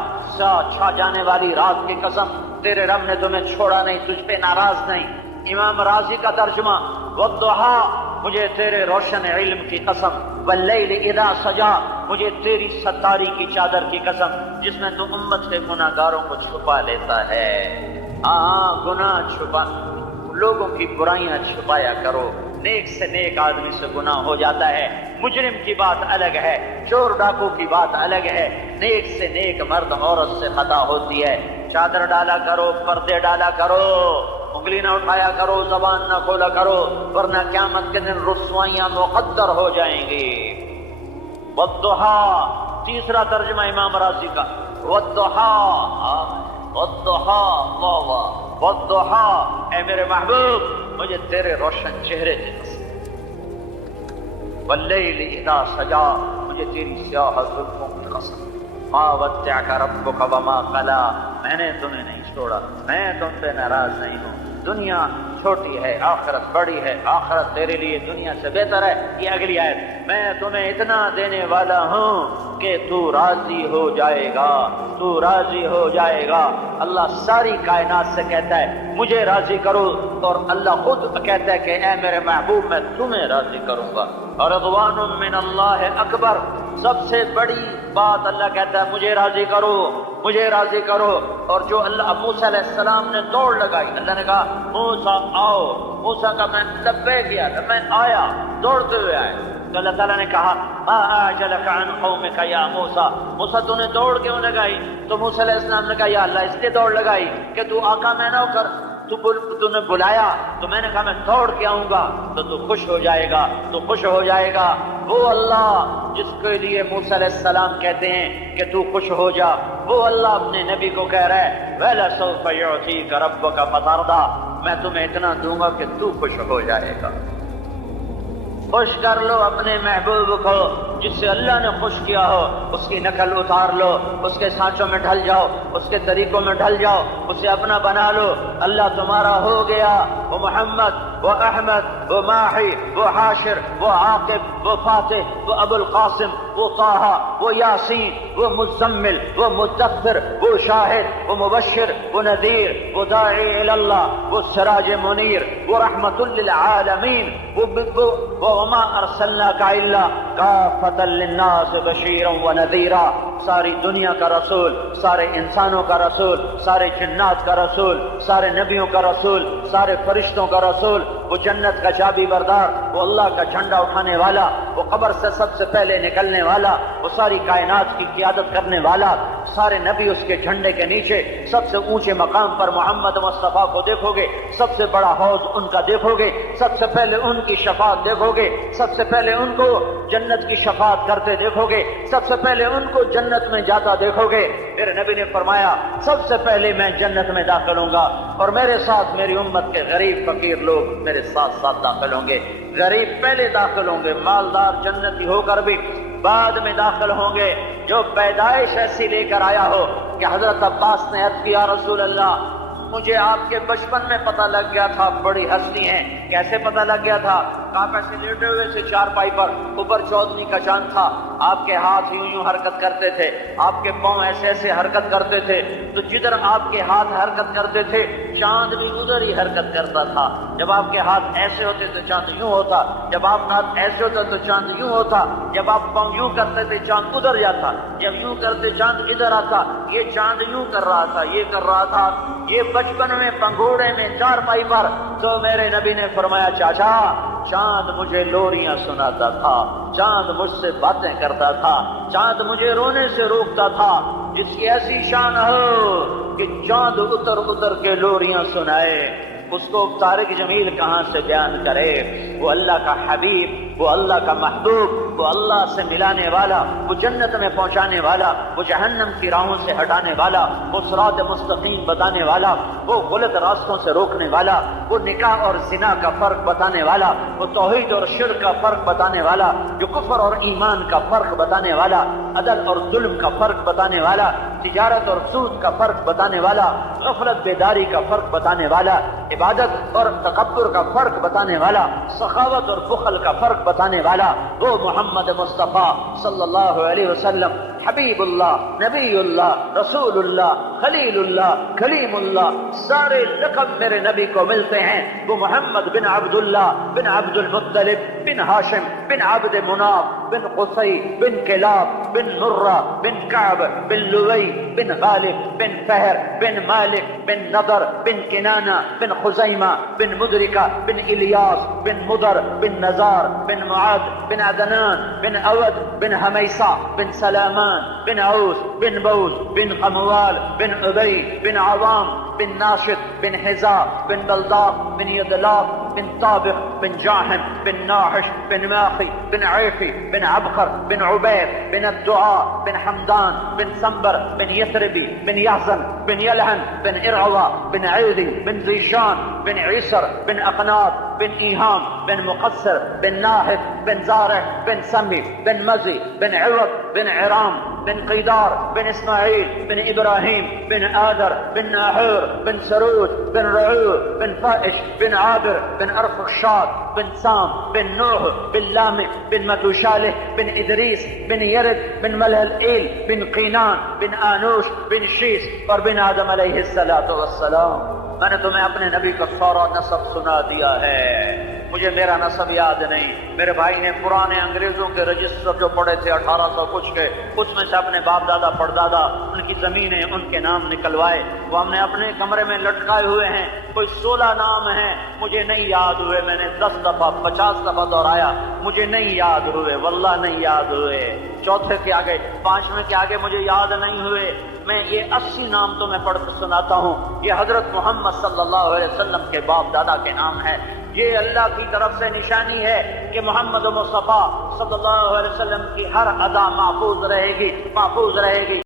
چھا جانے والی رات کی قسم، تیرے رب نے تمہیں چھوڑا نہیں، تجھ پہ ناراض نہیں. امام رازی کا ترجمہ وَالضُّحَىٰ مجھے تیرے روشن علم کی قسم، وَاللَّيْلِ إِذَا سَجَىٰ مجھے تیری ستاری کی چادر کی قسم جس میں تو امت سے گناہ گاروں کو چھپا لیتا ہے. ہاں گناہ چھپا، لوگوں کی برائیاں چھپایا کرو. نیک سے نیک آدمی سے گناہ ہو جاتا ہے، مجرم کی بات الگ ہے، چور ڈاکو کی بات الگ ہے. نیک سے نیک مرد عورت سے خطا ہوتی ہے. چادر ڈالا کرو، پردے ڈالا کرو، انگلی نہ اٹھایا کرو، زبان نہ کھولا کرو، ورنہ قیامت کے دن رسوائیاں مقدر ہو جائیں گی. والضحیٰ تیسرا ترجمہ امام رازی کا، والضحیٰ والضحیٰ والضحیٰ اے میرے محبوب مجھے تیرے روشن چہرے کی قسم، واللیل اذا سجا مجھے تیری سیاہ زلفوں کی قسم، ما ودعک ربک وما قلا میں نے تمہیں نہیں چھوڑا، میں تم پہ ناراض نہیں ہوں. دنیا چھوٹی ہے، آخرت بڑی ہے، آخرت تیرے لیے دنیا سے بہتر ہے. یہ اگلی آیت، میں تمہیں اتنا دینے والا ہوں کہ تو راضی ہو جائے گا، تو راضی ہو جائے گا. اللہ ساری کائنات سے کہتا ہے مجھے راضی کرو، اور اللہ خود کہتا ہے کہ اے میرے محبوب میں تمہیں راضی کروں گا. اور رضوان من اللہ اکبر، سب سے بڑی بات اللہ کہتا ہے مجھے راضی کرو، مجھے راضی کرو. اور جو اللہ موسیٰ علیہ السلام نے دوڑ لگائی، اللہ نے کہا موسیٰ آؤ، موسیٰ کا میں لبے کیا تھا، میں آیا، دوڑتے ہوئے آئے. تو اللہ تعالیٰ نے کہا ما اعجلک عن قومک یا موسیٰ، موسیٰ تو نے دوڑ کیوں لگائی؟ تو موسیٰ علیہ السلام نے کہا یا اللہ اس لیے دوڑ لگائی کہ تو آقا میں نہ ہو کر، تو نے بلایا تو میں نے کہا میں دوڑ کے آؤں گا تو تو خوش ہو جائے گا، تو خوش ہو جائے گا. وہ اللہ جس کے لیے موسیٰ علیہ السلام کہتے ہیں کہ تو خوش ہو جا، وہ اللہ اپنے نبی کو کہہ رہا ہے وَلَسَوْفَ يُعْطِيكَ رَبُّكَ فَتَرْضَىٰ میں تمہیں اتنا دوں گا کہ تو خوش ہو جائے گا. خوش کر لو اپنے محبوب کو جس سے اللہ نے خوش کیا ہو، اس کی نقل اتار لو، اس کے سانچوں میں ڈھل جاؤ، اس کے طریقوں میں ڈھل جاؤ، اسے اپنا بنا لو. اللہ تمہارا ہو گیا، وہ محمد، وہ احمد، وہ ماحی، وہ حاشر، وہ عاقب، وہ فاتح، وہ ابو القاسم، وہ طٰہٰ، وہ یاسین، وہ مزمل، وہ مدثر، وہ شاہد، وہ مبشر، وہ نذیر، وہ داعی الی اللہ، وہ سراج منیر، وہ رحمت للعالمین، وہ وما ارسلناک الا کافۃ للناس بشیرا ونذیرا، ساری دنیا کا رسول، سارے انسانوں کا رسول، سارے جنات کا رسول، سارے نبیوں کا رسول، سارے فرشتوں کا رسول، وہ جنت کا چابی بردار، وہ اللہ کا جھنڈا اٹھانے والا، وہ قبر سے سب سے پہلے نکلنے والا، وہ ساری کائنات کی قیادت کرنے والا. سارے نبی اس کے جھنڈے کے نیچے سب سے اونچے مقام پر محمد مصطفیٰ کو دیکھو گے، سب سے بڑا حوض ان کا دیکھو گے، سب سے پہلے ان کی شفاعت دیکھو گے، سب سے پہلے ان کو جنت کی شفاعت کرتے دیکھو گے، سب سے پہلے ان کو جنت میں جاتا دیکھو گے. میرے نبی نے فرمایا سب سے پہلے میں جنت میں داخل ہوں گا اور میرے ساتھ میری امت کے غریب فقیر لوگ میرے ساتھ ساتھ داخل ہوں گے. غریب پہلے داخل ہوں گے، مالدار جنتی ہو کر بھی بعد میں داخل ہوں گے. جو پیدائش ایسی لے کر آیا ہو کہ حضرت عباس نے عرض کیا رسول اللہ مجھے آپ کے بچپن میں پتہ لگ گیا تھا بڑی ہستی ہیں. کیسے پتہ لگ گیا تھا؟ آپ ایسے لیٹے ہوئے تھے چارپائی پر، اوپر 14ویں کا چاند تھا، آپ کے ہاتھ یوں یوں حرکت کرتے تھے، آپ کے پاؤں ایسے ایسے حرکت کرتے تھے، تو جدھر آپ کے ہاتھ حرکت کرتے تھے چاند بھی ادھر ہی حرکت کرتا تھا۔ جب آپ کے ہاتھ ایسے ہوتے تو چاند یوں ہوتا، جب آپ کے ہاتھ ایسے ہوتا تو چاند یوں ہوتا، جب آپ پاؤں یوں کرتے تھے چاند ادھر جاتا، جب یوں کرتے چاند ادھر آتا۔ یہ چاند یوں کر رہا تھا، یہ کر رہا تھا، یہ بچپن میں پنگوڑے میں چارپائی پر۔ تو میرے نبی نے فرمایا چاچا چاند مجھے لوریاں سناتا تھا، چاند مجھ سے باتیں کرتا تھا، چاند مجھے رونے سے روکتا تھا۔ جس کی ایسی شان ہو کہ چاند اتر اتر کے لوریاں سنائے، اس کو طارق جمیل کہاں سے بیان کرے؟ وہ اللہ کا حبیب، وہ اللہ کا محبوب، وہ اللہ سے ملانے والا، وہ جنت میں پہنچانے والا، وہ جہنم کی راہوں سے ہٹانے والا، وہ صراط مستقیم بتانے والا، وہ غلط راستوں سے روکنے والا، وہ نکاح اور زنا کا فرق بتانے والا، وہ توحید اور شرک کا فرق بتانے والا، جو کفر اور ایمان کا فرق بتانے والا، عدل اور ظلم کا فرق بتانے والا، تجارت اور سود کا فرق بتانے والا، غفلت بیداری کا فرق بتانے والا، عبادت اور تکبر کا فرق بتانے والا، سخاوت اور بخل کا فرق بتانے والا، وہ محمد مصطفیٰ صلی اللہ علیہ وسلم، حبیب اللہ، نبی اللہ، رسول اللہ، خلیل اللہ، کلیم اللہ، سارے لقب میرے نبی کو ملتے ہیں۔ وہ محمد بن عبداللہ بن عبد المطلب بن ہاشم بن عبد مناف بن قصی بن کلاب بن مرہ بن کعب بن لوی بن غالب بن فہر بن مالک بن نضر بن کنانہ بن خزیمہ بن مدرکہ بن الیاس بن مضر بن نزار بن معاذ بن عدنان بن اود بن حمیصہ بن سلامان بن عوس بن بوز بن قموال بن ابی بن عوام بن ناشد بن حزا بن بلداق بن یدلاق بن طابق بن جاحم بن ناحش بن ماخي بن عيفي بن عبقر بن عبيد بن الدعاء بن حمدان بن سنبر بن يثربي بن يحزن بن يلهن بن إرعوى بن عيدي بن زيشان بن عيسر بن أقناط بن إيهام بن مقصر بن ناهد بن زارع بن سمي بن مزي بن عوض بن عرام بن قيدار بن إسماعيل بن إبراهيم بن آدر بن ناحور بن سروج بن رعوع بن فائش بن عابر بن أرفخشاد بن سام بن نوح بن لامع بن متوشالح بن إدريس بن يرد بن ملهلئيل بن قينان بن آنوش بن شيس اور بن آدم علیہ الصلوۃ والسلام۔ میں نے تمہیں اپنے نبی کا سارا نسب سنا دیا ہے، مجھے میرا نسب یاد نہیں۔ میرے بھائی نے پرانے انگریزوں کے رجسٹر جو پڑے تھے 1800 کچھ کے، اس میں سے اپنے باپ دادا پردادا ان کی زمینیں ان کے نام نکلوائے، وہ ہم نے اپنے کمرے میں لٹکائے ہوئے ہیں۔ کوئی 16 نام ہیں، مجھے نہیں یاد ہوئے، میں نے 10 دفعہ 50 دفعہ دہرایا، مجھے نہیں یاد ہوئے، واللہ نہیں یاد ہوئے۔ چوتھے کے آگے 5ویں کے آگے مجھے یاد نہیں ہوئے۔ میں یہ 80 نام تو میں پڑھ کر سناتا ہوں، یہ حضرت محمد صلی اللہ علیہ وسلم کے باپ دادا کے نام ہے۔ یہ اللہ کی طرف سے نشانی ہے کہ محمد مصطفیٰ صلی اللہ علیہ وسلم کی ہر ادا محفوظ رہے گی، محفوظ رہے گی۔